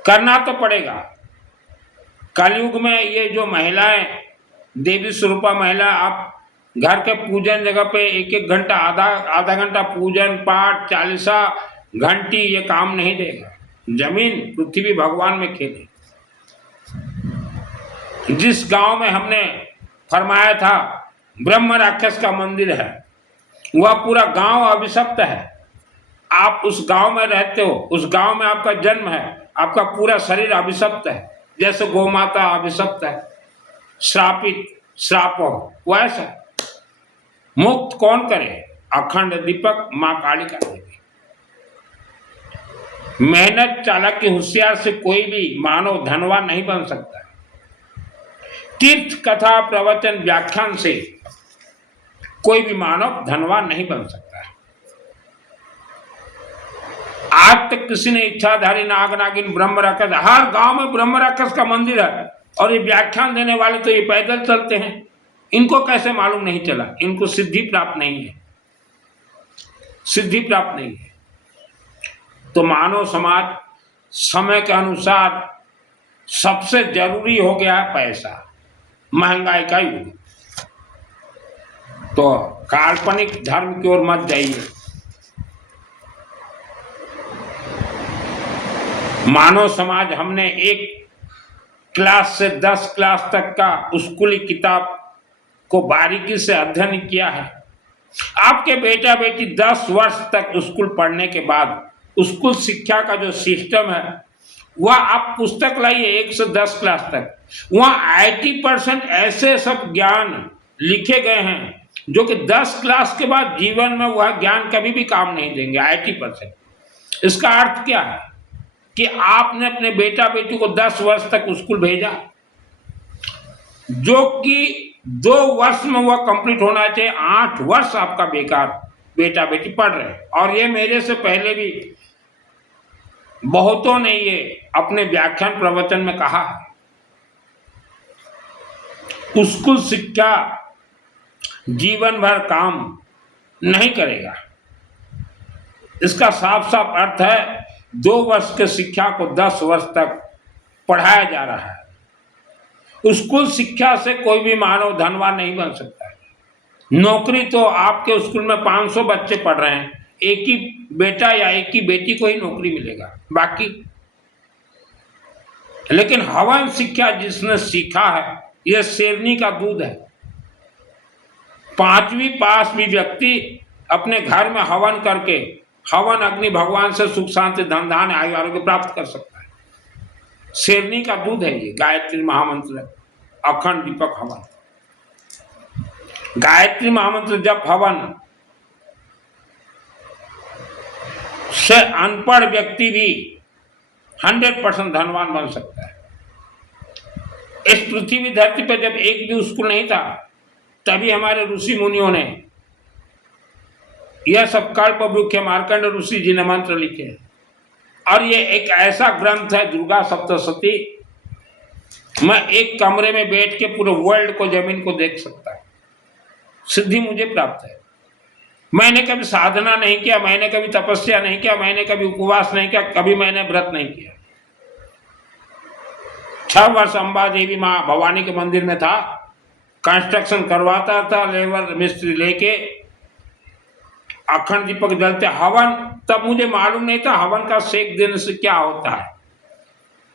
करना तो पड़ेगा। कलयुग में ये जो महिलाएं देवी स्वरूपा महिला, आप घर के पूजन जगह पे 1-1 घंटा, आधा घंटा पूजन पाठ चालीसा घंटी, ये काम नहीं देगा। जमीन पृथ्वी भगवान में खेले। जिस गांव में हमने फरमाया था ब्रह्म राक्षस का मंदिर है, वह पूरा गांव अभिशप्त है। आप उस गांव में रहते हो, उस गांव में आपका जन्म है, आपका पूरा शरीर अभिशप्त है। जैसे गोमाता अभिशप्त है, श्रापित, श्राप हो, वैसा मुक्त कौन करे? अखंड दीपक मां कालिका देवी। मेहनत चालाकी होशियार से कोई भी मानव धनवान नहीं बन सकता। तीर्थ कथा प्रवचन व्याख्यान से कोई भी मानव धनवान नहीं बन सकता। आज तक किसी ने इच्छाधारी नाग नागिन ब्रह्म राक्षस, हर गांव में ब्रह्म राक्षस का मंदिर है, और ये व्याख्यान देने वाले तो ये पैदल चलते हैं। इनको कैसे मालूम नहीं चला? इनको सिद्धि प्राप्त नहीं है, सिद्धि प्राप्त नहीं है। तो मानव समाज समय के अनुसार सबसे जरूरी हो गया है पैसा, महंगाई का युग। तो काल्पनिक धर्म की ओर मत जाइए। मानव समाज हमने 1 क्लास से 10 क्लास तक का स्कूली किताब को बारीकी से अध्ययन किया है। आपके बेटा बेटी 10 वर्ष तक स्कूल पढ़ने के बाद स्कूल शिक्षा का जो सिस्टम है, वह आप पुस्तक लाइए 1 से 10 क्लास तक, वहाँ 80% ऐसे सब ज्ञान लिखे गए हैं जो कि 10 क्लास के बाद जीवन में वह ज्ञान कभी भी काम नहीं देंगे। 80%। इसका अर्थ क्या है कि आपने अपने बेटा बेटी को 10 वर्ष तक स्कूल भेजा, जो कि 2 वर्ष में वह कंप्लीट होना चाहिए। 8 वर्ष आपका बेकार बेटा बेटी पढ़ रहे हैं। और ये मेरे से पहले भी बहुतों ने ये अपने व्याख्यान प्रवचन में कहा है। स्कूल शिक्षा जीवन भर काम नहीं करेगा। इसका साफ साफ अर्थ है 2 वर्ष के शिक्षा को 10 वर्ष तक पढ़ाया जा रहा है। स्कूल शिक्षा से कोई भी मानव धनवान नहीं बन सकता है। नौकरी तो आपके स्कूल में 500 बच्चे पढ़ रहे हैं, एक ही बेटा या एक ही बेटी को ही नौकरी मिलेगा, बाकी। लेकिन हवन शिक्षा जिसने सीखा है, यह शेरनी का दूध है। 5वीं पास भी व्यक्ति अपने घर में हवन करके हवन अग्नि भगवान से सुख शांति धन धान्य आयु आरोग्य प्राप्त कर सकता है। शेरनी का दूध है ये गायत्री महामंत्र, अखंड दीपक हवन। गायत्री महामंत्र जप हवन से अनपढ़ व्यक्ति भी 100% धनवान बन सकता है। इस पृथ्वी धरती पर जब एक भी स्कूल नहीं था, तभी हमारे ऋषि मुनियों ने यह सब कल्पवृक्ष मार्कंड ऋषि जी ने मंत्र लिखे हैं। और ये एक ऐसा ग्रंथ है दुर्गा सप्तशती, मैं एक कमरे में बैठ के पूरे वर्ल्ड को, जमीन को देख सकता है। सिद्धि मुझे प्राप्त है। मैंने कभी साधना नहीं किया, मैंने कभी तपस्या नहीं किया, मैंने कभी उपवास नहीं किया, कभी मैंने व्रत नहीं किया। 6 वर्ष अंबा देवी माँ भवानी के मंदिर में था, कंस्ट्रक्शन करवाता था, लेबर मिस्त्री लेके, अखंड दीपक जलते, हवन, तब मुझे मालूम नहीं था हवन का सेक देने से क्या होता है।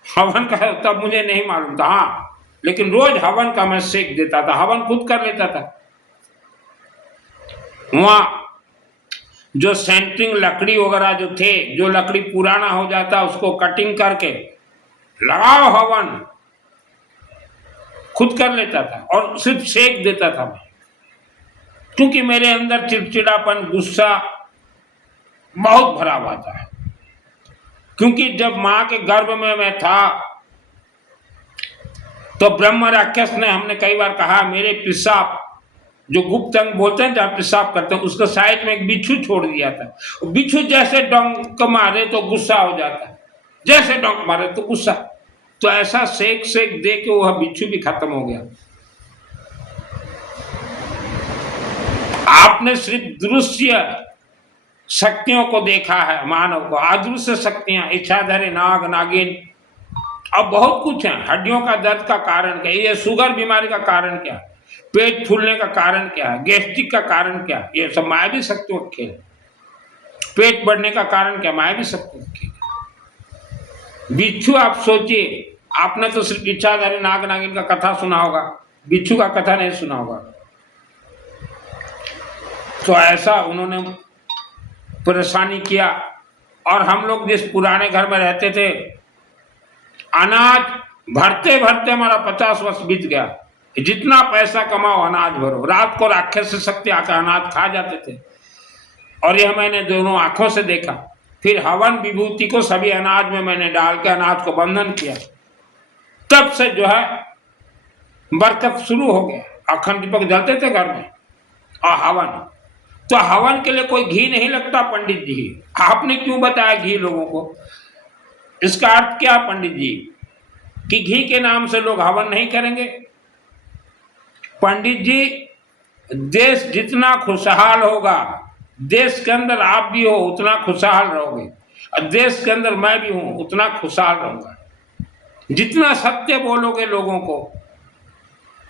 हवन का तब मुझे नहीं मालूम था। हाँ, लेकिन रोज हवन का मैं सेक देता था, हवन खुद कर लेता था। वहां जो सेंटरिंग लकड़ी वगैरह जो थे, जो लकड़ी पुराना हो जाता उसको कटिंग करके लगाओ हवन, खुद कर लेता था और सिर्फ सेक देता था मैं, क्योंकि मेरे अंदर चिड़चिड़ापन, गुस्सा बहुत भरा हुआ था। क्योंकि जब मां के गर्भ में मैं था तो ब्रह्म राक्षस ने, हमने कई बार कहा, मेरे पेशाब, जो गुप्त अंग बोलते हैं जहाँ पेशाब करते हैं, उसके साइड में एक बिच्छू छोड़ दिया था। बिच्छू जैसे डंक मारे तो गुस्सा हो जाता है, जैसे डंक मारे तो गुस्सा। तो ऐसा सेक सेक दे के वह बिच्छू भी खत्म हो गया। आपने सिर्फ दृश्य शक्तियों को देखा है मानव को, अदृश्य शक्तियां, इच्छाधारी नाग, नागिन, अब बहुत कुछ है। हड्डियों का दर्द का कारण क्या, ये शुगर बीमारी का कारण क्या, पेट फूलने का कारण क्या है, गैस्ट्रिक का कारण क्या, ये सब मायावी शक्तियों का खेल। पेट बढ़ने का कारण क्या, मायावी शक्तियों का खेल। बिच्छू, आप सोचिए, आपने तो सिर्फ इच्छाधारी नाग नागिन का कथा सुना होगा, बिच्छू का कथा नहीं सुना होगा। तो ऐसा उन्होंने परेशानी किया। और हम लोग जिस पुराने घर में रहते थे, अनाज भरते भरते हमारा 50 वर्ष बीत गया। जितना पैसा कमाओ अनाज भरो, रात को राक्षस शक्ति आकर अनाज खा जाते थे। और यह मैंने दोनों आंखों से देखा। फिर हवन विभूति को सभी अनाज में मैंने डाल के अनाज को बंधन किया, तब से जो है बरकत शुरू हो गया। अखंड दीपक जलते थे घर में। और हवन, तो हवन के लिए कोई घी नहीं लगता पंडित जी, आपने क्यों बताया घी लोगों को? इसका अर्थ क्या पंडित जी, कि घी के नाम से लोग हवन नहीं करेंगे? पंडित जी, देश जितना खुशहाल होगा, देश के अंदर आप भी हो उतना खुशहाल रहोगे, और देश के अंदर मैं भी हूं उतना खुशहाल रहूंगा। जितना सत्य बोलोगे लोगों को,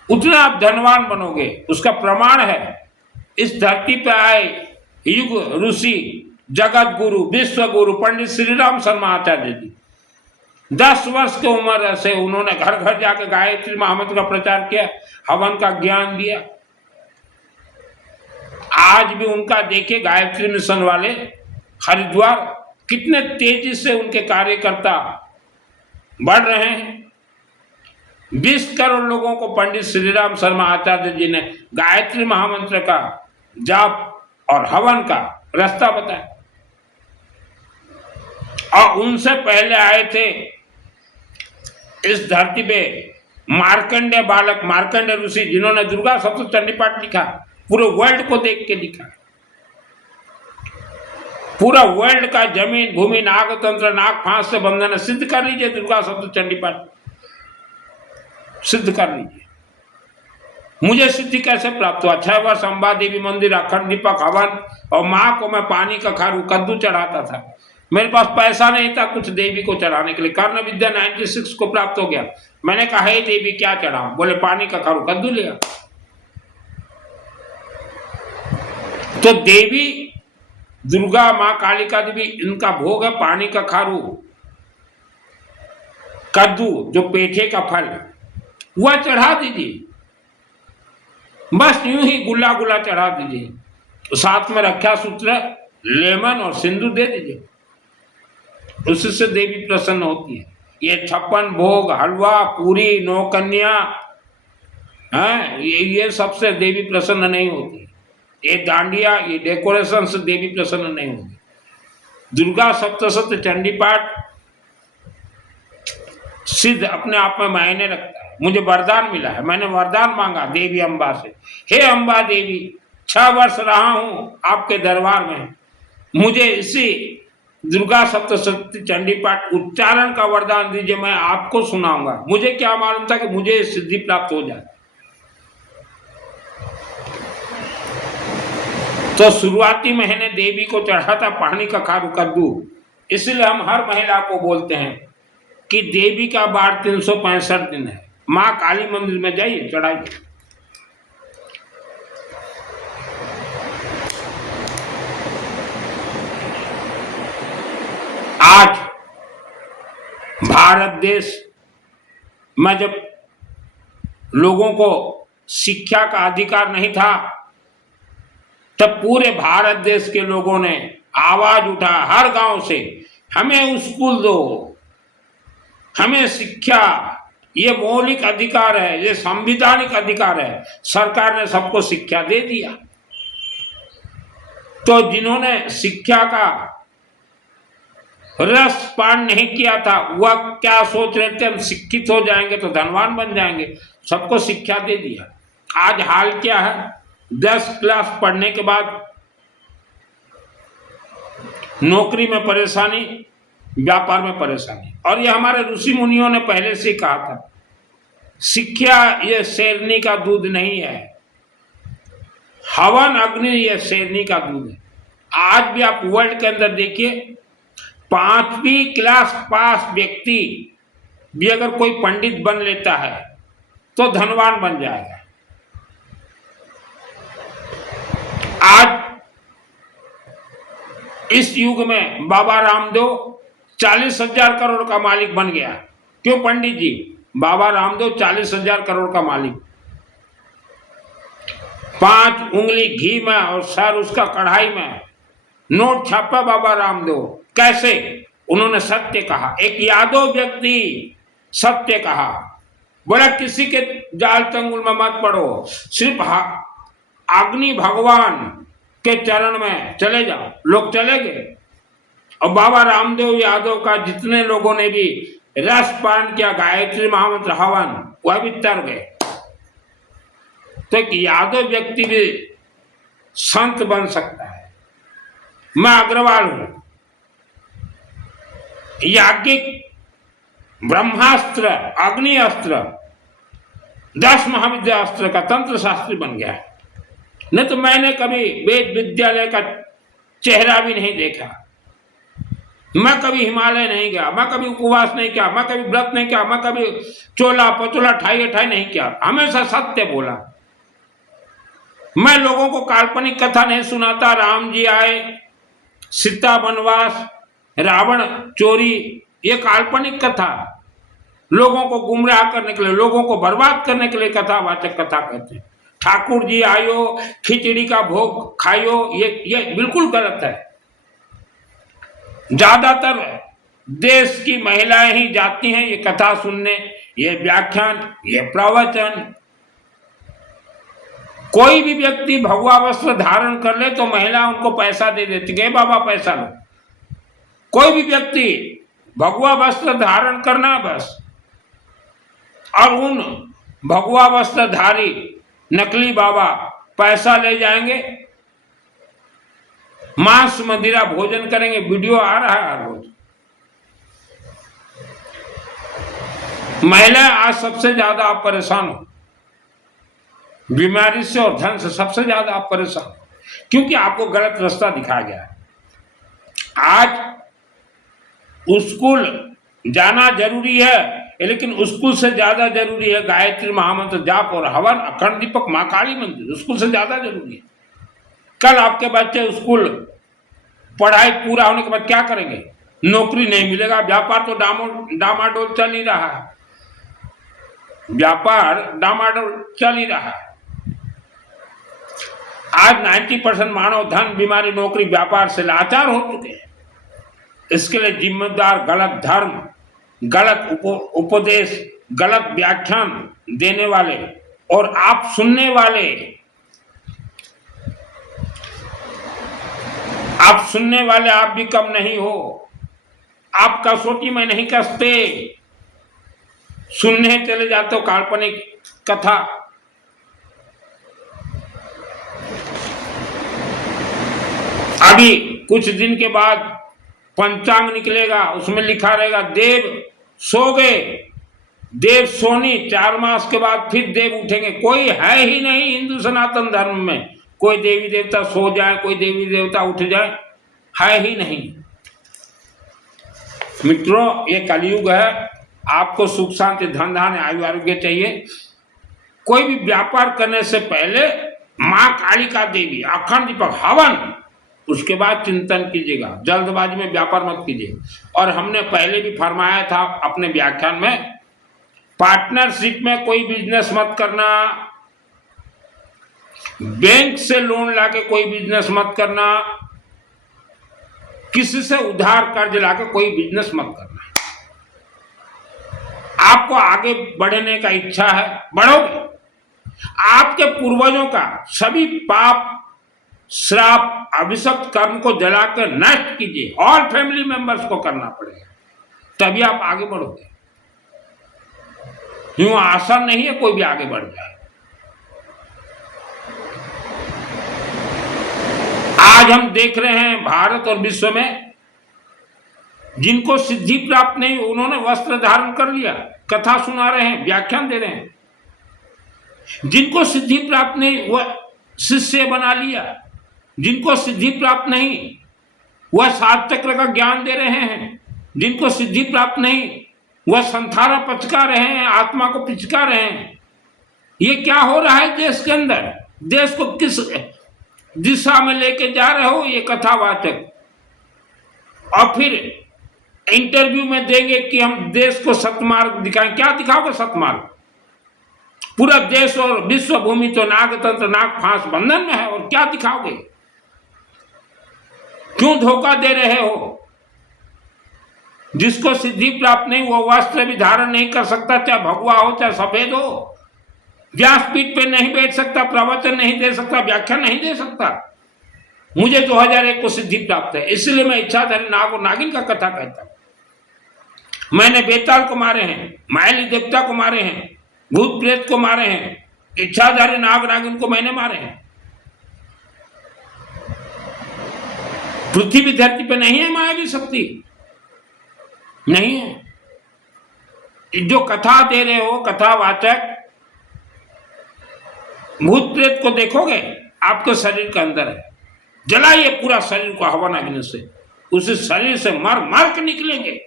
उतना आप धनवान बनोगे। उसका प्रमाण है, इस धरती पे आए युग ऋषि, जगत गुरु, विश्व गुरु पंडित श्री राम शर्मा आचार्य जी, 10 वर्ष की उम्र से उन्होंने घर घर जाके गायत्री महामंत्र का प्रचार किया, हवन का ज्ञान दिया। आज भी उनका देखिए, गायत्री मिशन वाले हरिद्वार, कितने तेजी से उनके कार्यकर्ता बढ़ रहे हैं। 20 करोड़ लोगों को पंडित श्री राम शर्मा आचार्य जी ने गायत्री महामंत्र का जाप और हवन का रास्ता बताया। और उनसे पहले आए थे इस धरती पे मार्कंडेय बालक, मार्कंडेय ऋषि, जिन्होंने दुर्गा सप्तशती पाठ लिखा, पूरे वर्ल्ड को देख के लिखा। पूरा वर्ल्ड का जमीन भूमि नाग तंत्र नाग फांस से बंधन सिद्ध कर लीजिए, दुर्गा सप्तशती पाठ सिद्ध कर लीजिए। मुझे सिद्धि कैसे प्राप्त हुआ? 6 वर्ष अंबा देवी मंदिर, अखंड दीपक, हवन, और माँ को मैं पानी का खारू कद्दू चढ़ाता था। मेरे पास पैसा नहीं था कुछ देवी को चढ़ाने के लिए। कर्ण विद्या 96 को प्राप्त हो गया। मैंने कहा, हे देवी क्या चढ़ाऊं? बोले पानी का खारू कद्दू लिया। तो देवी दुर्गा, माँ कालिका देवी, इनका भोग है पानी का खारू, कद्दू, जो पेठे का फल, वह चढ़ा दीजिए। बस यूं ही गुल्ला गुल्ला चढ़ा दीजिए, तो साथ में रक्षा सूत्र, लेमन और सिंदूर दे दीजिए, उससे देवी प्रसन्न होती है। ये 56 भोग, हलवा, पूरी, नौकन्या, ये सबसे देवी प्रसन्न नहीं होती। ये डांडिया, ये डेकोरेशन से देवी प्रसन्न नहीं होती। दुर्गा सप्तशती चंडी पाठ सिद्ध अपने आप में मायने रखता है। मुझे वरदान मिला है, मैंने वरदान मांगा देवी अम्बा से, हे अम्बा देवी, 6 वर्ष रहा हूं आपके दरबार में, मुझे इसी दुर्गा सप्तशती चंडी पाठ उच्चारण का वरदान दीजिए, मैं आपको सुनाऊंगा। मुझे क्या मालूम था कि मुझे सिद्धि प्राप्त हो जाए। तो शुरुआती महीने देवी को चढ़ा था पानी का खारू कद्दू, इसलिए हम हर महिला को बोलते हैं कि देवी का बार 365 दिन है। माँ काली मंदिर में जाइए, चढ़ाइए। आज भारत देश में जब लोगों को शिक्षा का अधिकार नहीं था, तब पूरे भारत देश के लोगों ने आवाज उठा हर गांव से, हमें स्कूल दो, हमें शिक्षा, ये मौलिक अधिकार है, ये संवैधानिक अधिकार है। सरकार ने सबको शिक्षा दे दिया। तो जिन्होंने शिक्षा का रस पान नहीं किया था, वह क्या सोच रहे थे हम शिक्षित हो जाएंगे तो धनवान बन जाएंगे, सबको शिक्षा दे दिया। आज हाल क्या है, 10 क्लास पढ़ने के बाद नौकरी में परेशानी, व्यापार में परेशानी। और ये हमारे ऋषि मुनियों ने पहले से कहा था, शिक्षा ये शेरनी का दूध नहीं है, हवन अग्नि ये शेरनी का दूध है। आज भी आप वर्ल्ड के अंदर देखिए, 5वीं क्लास पास व्यक्ति भी अगर कोई पंडित बन लेता है तो धनवान बन जाएगा। आज इस युग में बाबा रामदेव 40,000 करोड़ का मालिक बन गया। क्यों पंडित जी? बाबा रामदेव 40,000 करोड़ का मालिक, 5 उंगली घी में और सर उसका कढ़ाई में, नोट छापा बाबा रामदेव। कैसे? उन्होंने सत्य कहा। एक यादव व्यक्ति सत्य कहा, बोला किसी के जाल तंगुल में मत पड़ो, सिर्फ अग्नि भगवान के चरण में चले जाओ। लोग चले गए और बाबा रामदेव यादव का जितने लोगों ने भी रस पान किया, गायत्री महामंत्र हवन, वह भी तर गए। तो एक यादव व्यक्ति भी संत बन सकता है। मैं अग्रवाल हूं, याज्ञिक ब्रह्मास्त्र, अग्नि अस्त्र, 10 महाविद्यास्त्र का तंत्र शास्त्री बन गया है। नहीं तो मैंने कभी वेद विद्यालय का चेहरा भी नहीं देखा, मैं कभी हिमालय नहीं गया, मैं कभी उपवास नहीं किया, मैं कभी व्रत नहीं किया, मैं कभी चोला पचोला ठाई नहीं किया, हमेशा सत्य बोला। मैं लोगों को काल्पनिक कथा नहीं सुनाता। राम जी आए, सीता वनवास, रावण चोरी, ये काल्पनिक कथा, लोगों को गुमराह करने के लिए, लोगों को बर्बाद करने के लिए कथावाचक कथा कहते हैं। ठाकुर जी आयो, खिचड़ी का भोग खायो, ये बिल्कुल गलत है। ज्यादातर देश की महिलाएं ही जाती हैं ये कथा सुनने, ये व्याख्यान, ये प्रवचन। कोई भी व्यक्ति भगवा वस्त्र धारण कर ले तो महिला उनको पैसा दे देती है, बाबा पैसा लो। कोई भी व्यक्ति भगवा वस्त्र धारण करना बस, और उन भगवा वस्त्रधारी नकली बाबा पैसा ले जाएंगे, मांस मदिरा भोजन करेंगे। वीडियो आ रहा है रोज। महिलाएं आज सबसे ज्यादा आप परेशान हो, बीमारी से और धन से सबसे ज्यादा आप परेशान हो, क्योंकि आपको गलत रास्ता दिखाया गया है। आज स्कूल जाना जरूरी है, लेकिन स्कूल से ज्यादा जरूरी है गायत्री महामंत्र जाप और हवन, अखंड दीपक, मां काली मंदिर, स्कूल से ज्यादा जरूरी है। कल आपके बच्चे स्कूल पढ़ाई पूरा होने के बाद क्या करेंगे? नौकरी नहीं मिलेगा, व्यापार तो डामाडोल चल ही रहा है, व्यापार डामाडोल चल ही रहा है। आज 90% मानव धन, बीमारी, नौकरी, व्यापार से लाचार हो चुके हैं। इसके लिए जिम्मेदार गलत धर्म, गलत उपदेश, गलत व्याख्यान देने वाले और आप सुनने वाले, आप भी कम नहीं हो। आप कसौटी में नहीं कसते, सुनने चले जाते हो काल्पनिक कथा। अभी कुछ दिन के बाद पंचांग निकलेगा, उसमें लिखा रहेगा देव सो गए, देव सोनी, 4 मास के बाद फिर देव उठेंगे। कोई है ही नहीं हिंदू सनातन धर्म में कोई देवी देवता सो जाए, कोई देवी देवता उठ जाए, है ही नहीं। मित्रों, ये कलयुग है। आपको सुख शांति धन धान्य आयु आरोग्य चाहिए। कोई भी व्यापार करने से पहले मां कालिका देवी, अखंड दीपक, हवन, उसके बाद चिंतन कीजिएगा। जल्दबाजी में व्यापार मत कीजिए। और हमने पहले भी फरमाया था अपने व्याख्यान में, पार्टनरशिप में कोई बिजनेस मत करना, बैंक से लोन लाके कोई बिजनेस मत करना, किसी से उधार कर्ज लाके कोई बिजनेस मत करना। आपको आगे बढ़ने का इच्छा है, बढ़ोगे। आपके पूर्वजों का सभी पाप, श्राप, अभिशप्त कर्म को जलाकर नष्ट कीजिए। और फैमिली मेंबर्स को करना पड़ेगा, तभी आप आगे बढ़ोगे। यूं आसान नहीं है कोई भी आगे बढ़ जाए। आज हम देख रहे हैं भारत और विश्व में जिनको सिद्धि प्राप्त नहीं, उन्होंने वस्त्र धारण कर लिया, कथा सुना रहे हैं, व्याख्यान दे रहे हैं। जिनको सिद्धि प्राप्त नहीं, वह शिष्य बना लिया। जिनको सिद्धि प्राप्त नहीं, वह 7 चक्र का ज्ञान दे रहे हैं। जिनको सिद्धि प्राप्त नहीं, वह संथारा पचका रहे हैं, आत्मा को पिचका रहे हैं। ये क्या हो रहा है देश के अंदर? देश को किस दिशा में लेके जा रहे हो ये कथावाचक? और फिर इंटरव्यू में देंगे कि हम देश को सतमार्ग दिखाएं। क्या दिखाओगे सतमार्ग? पूरा देश और विश्व भूमि तो नागतंत्र, नाग फांस बंधन में है, और क्या दिखाओगे? क्यों धोखा दे रहे हो? जिसको सिद्धि प्राप्त नहीं, वो वस्त्र भी धारण नहीं कर सकता, चाहे भगवा हो चाहे सफेद हो, व्यासपीठ पे नहीं बैठ सकता, प्रवचन नहीं दे सकता, व्याख्या नहीं दे सकता। मुझे 2001 को सिद्धि प्राप्त है, इसलिए मैं इच्छाधारी नाग और नागिन का कथा कहता हूं। मैंने बेताल को मारे हैं, मायाली देवता को मारे हैं, भूत प्रेत को मारे हैं, इच्छाधारी नाग नागिन को मैंने मारे हैं। पृथ्वी धरती पे नहीं है मायावी शक्ति, नहीं है। जो कथा दे रहे हो कथावाचक, भूत प्रेत को देखोगे आपके शरीर के अंदर है। जलाइए पूरा शरीर को हवन अग्नि से, उस शरीर से मर मर के निकलेंगे।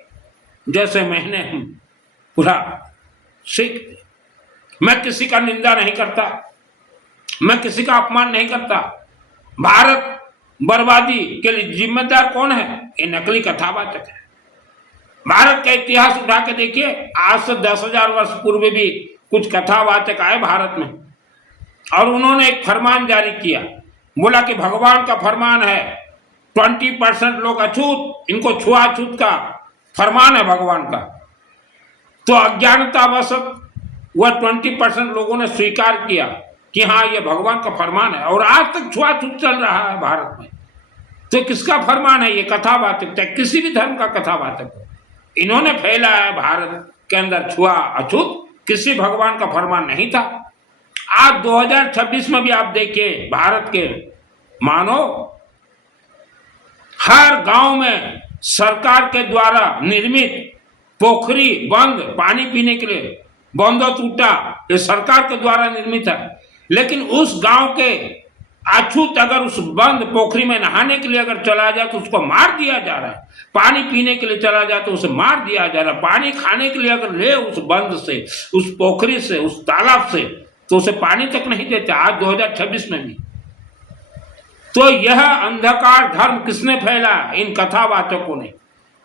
जैसे मैंने हम पूरा सीख। मैं किसी का निंदा नहीं करता, मैं किसी का अपमान नहीं करता। भारत बर्बादी के लिए जिम्मेदार कौन है? ये नकली कथावाचक है। भारत का इतिहास उठा के देखिए, आज से 10,000 वर्ष पूर्व भी कुछ कथावाचक आए भारत में, और उन्होंने एक फरमान जारी किया। बोला कि भगवान का फरमान है 20% लोग अछूत, इनको छुआछूत का फरमान है भगवान का। तो अज्ञानतावश वह 20% लोगों ने स्वीकार किया कि हाँ ये भगवान का फरमान है, और आज तक छुआछूत चल रहा है भारत में। तो किसका फरमान है? ये कथावाचक, चाहे किसी भी धर्म का कथावाचक हो, इन्होंने फैलाया भारत के अंदर छुआ अछूत। किसी भगवान का फरमान नहीं था। आज 2026 में भी आप देखिए, भारत के मानो हर गांव में सरकार के द्वारा निर्मित पोखरी बंद, पानी पीने के लिए बंदो टूटा, ये सरकार के द्वारा निर्मित है। लेकिन उस गांव के अछूत अगर उस बंद पोखरी में नहाने के लिए अगर चला जाए तो उसको मार दिया जा रहा है। पानी पीने के लिए चला जाए तो उसे मार दिया जा रहा है। पानी खाने के लिए अगर ले उस बंद से, उस पोखरी से, उस तालाब से, तो उसे पानी तक नहीं देते। आज 2026 में भी। तो यह अंधकार धर्म किसने फैला? इन कथावाचकों ने।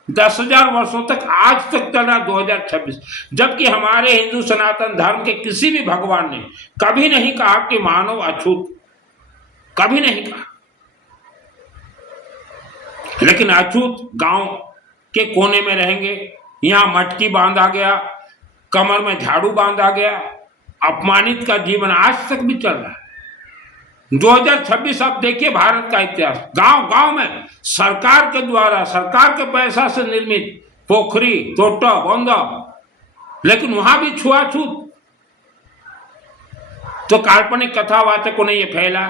10,000 वर्षों तक, आज तक चल रहा 2026। जबकि हमारे हिंदू सनातन धर्म के किसी भी भगवान ने कभी नहीं कहा कि मानव अछूत, कभी नहीं कहा। लेकिन अछूत गांव के कोने में रहेंगे, यहां मटकी बांधा गया, कमर में झाड़ू बांधा गया, अपमानित का जीवन आज तक भी चल रहा है। 2026 आप देखिए भारत का इतिहास, गांव गांव में सरकार के द्वारा, सरकार के पैसा से निर्मित पोखरी, तोटा, बंदा, लेकिन वहां भी छुआछूत। तो काल्पनिक कथावाचकों ने यह फैला,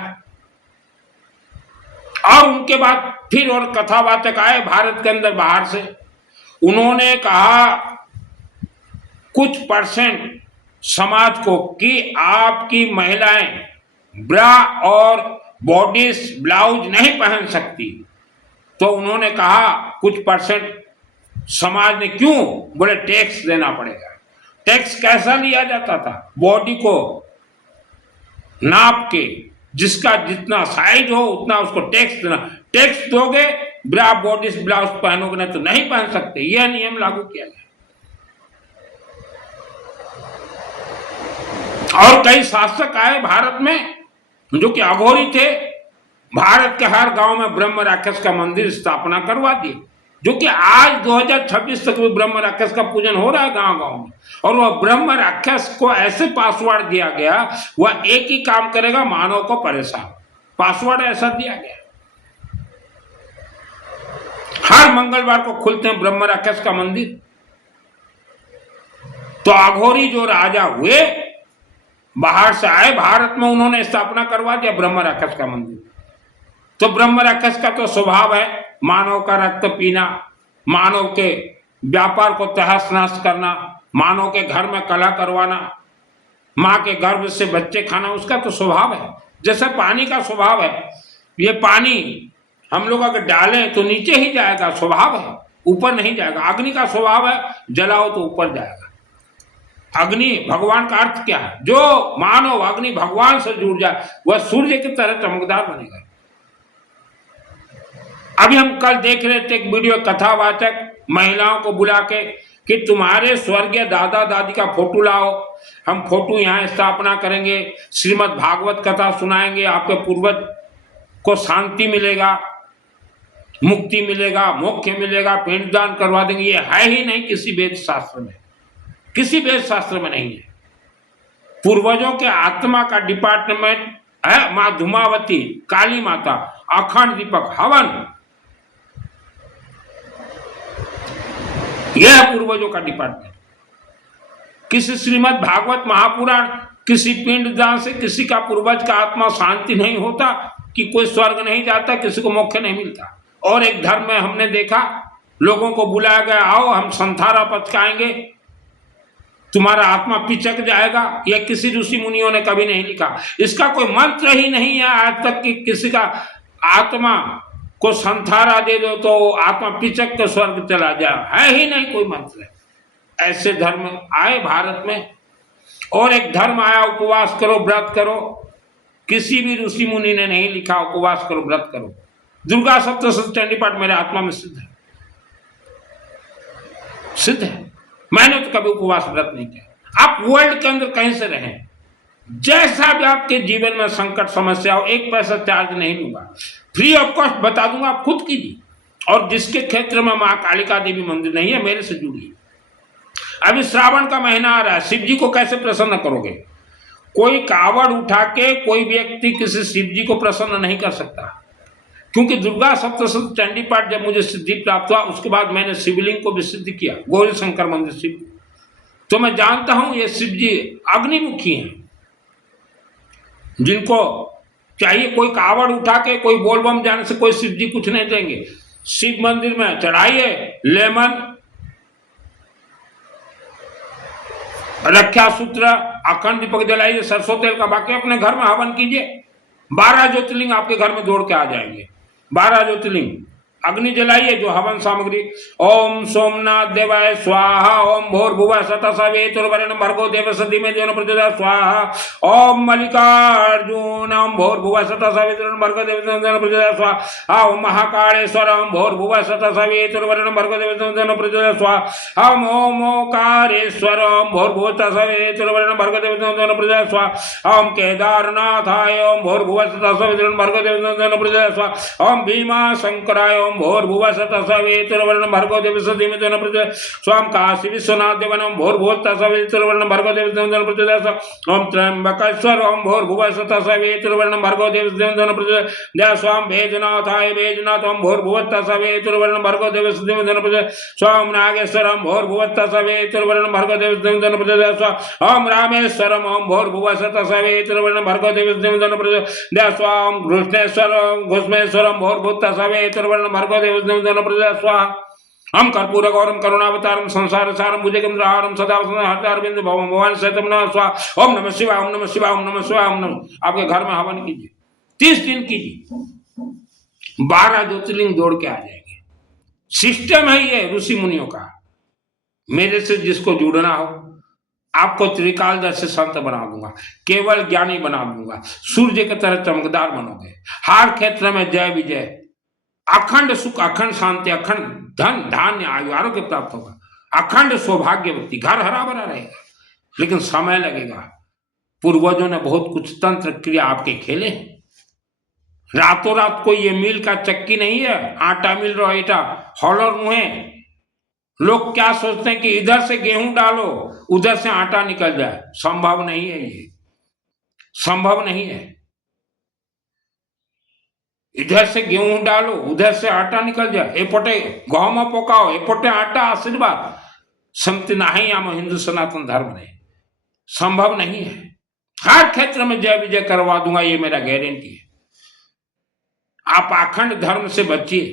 और उनके बाद फिर और कथावाचक आए भारत के अंदर बाहर से, उन्होंने कहा कुछ परसेंट समाज को कि आपकी महिलाएं ब्रा और बॉडीज ब्लाउज नहीं पहन सकती। तो उन्होंने कहा कुछ परसेंट समाज ने, क्यों? बोले टैक्स देना पड़ेगा। टैक्स कैसा लिया जाता था? बॉडी को नाप के, जिसका जितना साइज हो उतना उसको टैक्स देना। टैक्स दोगे, ब्रा बॉडीज ब्लाउज पहनोगे ना तो नहीं पहन सकते। यह नियम लागू किया गया। और कई शासक आए भारत में जो कि अघोरी थे, भारत के हर गांव में ब्रह्म राक्षस का मंदिर स्थापना करवा दिए, जो कि आज 2026 तक भी ब्रह्म राक्षस का पूजन हो रहा है गांव गांव में। और वह ब्रह्म राक्षस को ऐसे पासवर्ड दिया गया, वह एक ही काम करेगा, मानव को परेशान। पासवर्ड ऐसा दिया गया। हर मंगलवार को खुलते हैं ब्रह्म राक्षस का मंदिर। तो अघोरी जो राजा हुए बाहर से आए भारत में, उन्होंने स्थापना करवा दिया ब्रह्म राक्षस का मंदिर। तो ब्रह्म राक्षस का तो स्वभाव है मानव का रक्त पीना, मानव के व्यापार को तहस नहस करना, मानव के घर में कलह करवाना, माँ के गर्भ से बच्चे खाना, उसका तो स्वभाव है। जैसे पानी का स्वभाव है, ये पानी हम लोग अगर डालें तो नीचे ही जाएगा, स्वभाव है, ऊपर नहीं जाएगा। अग्नि का स्वभाव है, जलाओ तो ऊपर जाएगा। अग्नि भगवान का अर्थ क्या है? जो मानव अग्नि भगवान से जुड़ जाए वह सूर्य की तरह चमकदार बनेगा। अभी हम कल देख रहे थे एक वीडियो, कथावाचक महिलाओं को बुला के कि तुम्हारे स्वर्गीय दादा दादी का फोटो लाओ, हम फोटो यहाँ स्थापना करेंगे, श्रीमद् भागवत कथा सुनाएंगे, आपके पूर्वज को शांति मिलेगा, मुक्ति मिलेगा, मोक्ष मिलेगा, पिंडदान करवा देंगे। ये है ही नहीं किसी वेद शास्त्र में, किसी वेद शास्त्र में नहीं है। पूर्वजों के आत्मा का डिपार्टमेंट है माँ धूमावती, काली माता, अखंड दीपक, हवन, यह पूर्वजों का डिपार्टमेंट। किसी श्रीमद् भागवत महापुराण, किसी पिंडदान से किसी का पूर्वज का आत्मा शांति नहीं होता, कि कोई स्वर्ग नहीं जाता, किसी को मोक्ष नहीं मिलता। और एक धर्म में हमने देखा, लोगों को बुलाया गया, आओ हम संथारा पचकाएंगे, तुम्हारा आत्मा पिचक जाएगा। यह किसी ऋषि मुनियों ने कभी नहीं लिखा। इसका कोई मंत्र ही नहीं है आज तक कि किसी का आत्मा को संथारा दे दो तो आत्मा पिचक के स्वर्ग चला जाए, है ही नहीं कोई मंत्र। ऐसे धर्म आए भारत में। और एक धर्म आया, उपवास करो, व्रत करो, किसी भी ऋषि मुनि ने नहीं लिखा उपवास करो, व्रत करो। दुर्गा सप्तशती चंडी पाठ मेरे आत्मा में सिद्ध है, सिद्ध है। मैंने तो कभी उपवास व्रत नहीं किया। आप वर्ल्ड के अंदर कहीं से रहें, जैसा भी आपके जीवन में संकट समस्या हो, एक पैसा चार्ज नहीं लूंगा, फ्री ऑफ कॉस्ट बता दूंगा, आप खुद कीजिए। और जिसके क्षेत्र में माँ कालिका देवी मंदिर नहीं है, मेरे से जुड़िए। अभी श्रावण का महीना आ रहा है, शिव जी को कैसे प्रसन्न करोगे? कोई कावड़ उठा के कोई व्यक्ति किसी शिव जी को प्रसन्न नहीं कर सकता, क्योंकि दुर्गा सप्तशती चंडी पाठ जब मुझे सिद्धि प्राप्त हुआ, उसके बाद मैंने शिवलिंग को भी सिद्ध किया, गौरी शंकर मंदिर शिव। तो मैं जानता हूं ये शिव जी अग्निमुखी हैं, जिनको चाहिए कोई कावड़ उठा के, कोई बोलबम जाने से कोई शिव जी कुछ नहीं देंगे। शिव मंदिर में चढ़ाइए लेमन, रक्षा सूत्र, अखंड दीपक जलाइए, सरसों तेल का, बाकी अपने घर में हवन कीजिए। 12 ज्योतिर्लिंग आपके घर में दौड़ के आ जाएंगे। 12 ज्योतिर्लिंग, अग्नि जलाइए जो हवन सामग्री। ओम सोमनाथ देवाय स्वाहा, ओम भूर्भुवः स्वतः सवितुर्वरेण्यं भर्गो देवस्य धीमहि धियो न प्रचोदयात् स्वाहा। ओम मल्लिकार्जुन, ओम भूर्भुवः स्वतः सवितुर्वरेण्यं भर्गो देवस्य धीमहि धियो न प्रचोदयात् स्वाहा। ओम महाकालेश्वर, ओम भूर्भुवः स्वतः सवितुर्वरेण्यं भर्गो देवस्य धीमहि धियो न प्रचोदयात् स्वाहा। ओम ओंकारेश्वर, ओम भूर्भुवः स्वतः सवितुर्वरेण्यं भर्गो देवस्य धीमहि धियो न प्रचोदयात् स्वाहा। ओम केदारनाथाय, ओम भूर्भुवः स्वतः सवितुर्वरेण्यं भर्गो देवस्य धीमहि धियो न प्रचोदयात् स्वाहा। ओम भीमा शंकराय, ओम ओम भूर्भुवस्सुर्वण्यं भर्गो देवस्य धीमहि न प्रचोदयात् स्वाम काशी विश्वनाथ देवनं भूर्भुवस्सुर्वण्यं भर्गो देवस्य धीमहि न प्रचोदयात् ओम त्र्यंबकेश्वर ओम भूर्भुवस्सुर्वण्यं भर्गो देवस्य धीमहि न प्रचोदयात् स्वाम बैजनाथाय बैजनाथ ओम भूर्भुवस्सुर्वण्यं भर्गो देवस्य धीमहि न प्रचोदयात् स्वाम नागेश्वरम भूर्भुवस्सुर्वण्यं भर्गो देवस्य धीमहि न प्रचोदयात् ओम रामेश्वरम ओम भूर्भुवस्सुर्वण्यं भर्गो देवस्य धीमहि न प्रचोदयात् स्वाम घृष्णेश्वरम घुष्मेश्वरम भूर्भुवस्सुर्वण्यं भर्गो देवस्य धीमहि न प्रचोदयात् स्वाहा हम कर्पूर गौरम करुणावतारम संसार सारम भुजगेंद्रहारम सदा हृदयारविंद भवम भवान सतम नमः स्वाहा ओम नमः शिवाय ओम नमः शिवाय ओम नमः शिवाय ओम नमः। आपके घर में हवन कीजिए 30 दिन कीजिए 12 ज्योतिर्लिंग दौड़ के आ जाएंगे। सिस्टम है ये ऋषि मुनियों का। मेरे से जिसको जुड़ना हो आपको त्रिकालदर्शी संत बना दूंगा, केवल ज्ञानी बना दूंगा, सूर्य की तरह चमकदार बनोगे, हर क्षेत्र में जय विजय, अखंड सुख, अखंड शांति, अखंड धन धान्य आयु आरोग्य प्राप्त होगा, अखंड सौभाग्यवती, घर हरा भरा रहेगा। लेकिन समय लगेगा। पूर्वजों ने बहुत कुछ तंत्र क्रिया आपके खेले। रातों रात कोई ये मिल का चक्की नहीं है, आटा मिल रहा है, हॉलर मुहे। लोग क्या सोचते हैं कि इधर से गेहूं डालो उधर से आटा निकल जाए। संभव नहीं है, ये संभव नहीं है। इधर से गेहूं डालो उधर से आटा निकल जाए, एपटे गहम पकाओ एपटे आटा आशीर्वाद। समति नहीं आम हिंदू सनातन धर्म ने, संभव नहीं है। हर क्षेत्र में जय विजय करवा दूंगा, ये मेरा गारंटी है। आप अखंड धर्म से बचिए।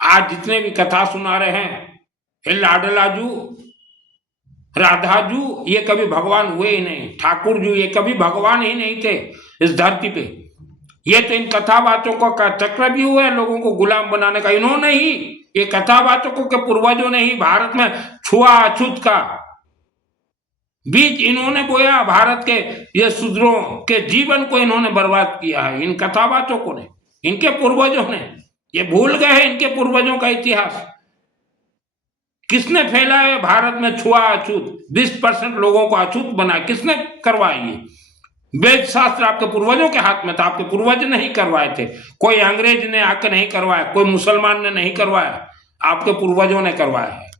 आज जितने भी कथा सुना रहे हैं, ये लाडलाजू राधाजू ये कभी भगवान हुए ही नहीं। ठाकुर जी ये कभी भगवान ही नहीं थे इस धरती पे। ये तो इन कथावाचकों का चक्र भी हुआ है लोगों को गुलाम बनाने का। इन्होंने ही, ये कथावाचकों के पूर्वजों ने ही भारत में छुआछूत का बीज इन्होंने बोया। भारत के ये शूद्रों के जीवन को इन्होंने बर्बाद किया है, इन कथावाचकों ने, इनके पूर्वजों ने। ये भूल गए हैं इनके पूर्वजों का इतिहास। किसने फैला है भारत में छुआछूत? 20% लोगों को अछूत बनाया किसने करवाया? ये वेद शास्त्र आपके पूर्वजों के हाथ में था, आपके पूर्वज नहीं करवाए थे। कोई अंग्रेज ने आकर नहीं करवाया, कोई मुसलमान ने नहीं करवाया, आपके पूर्वजों ने करवाया है।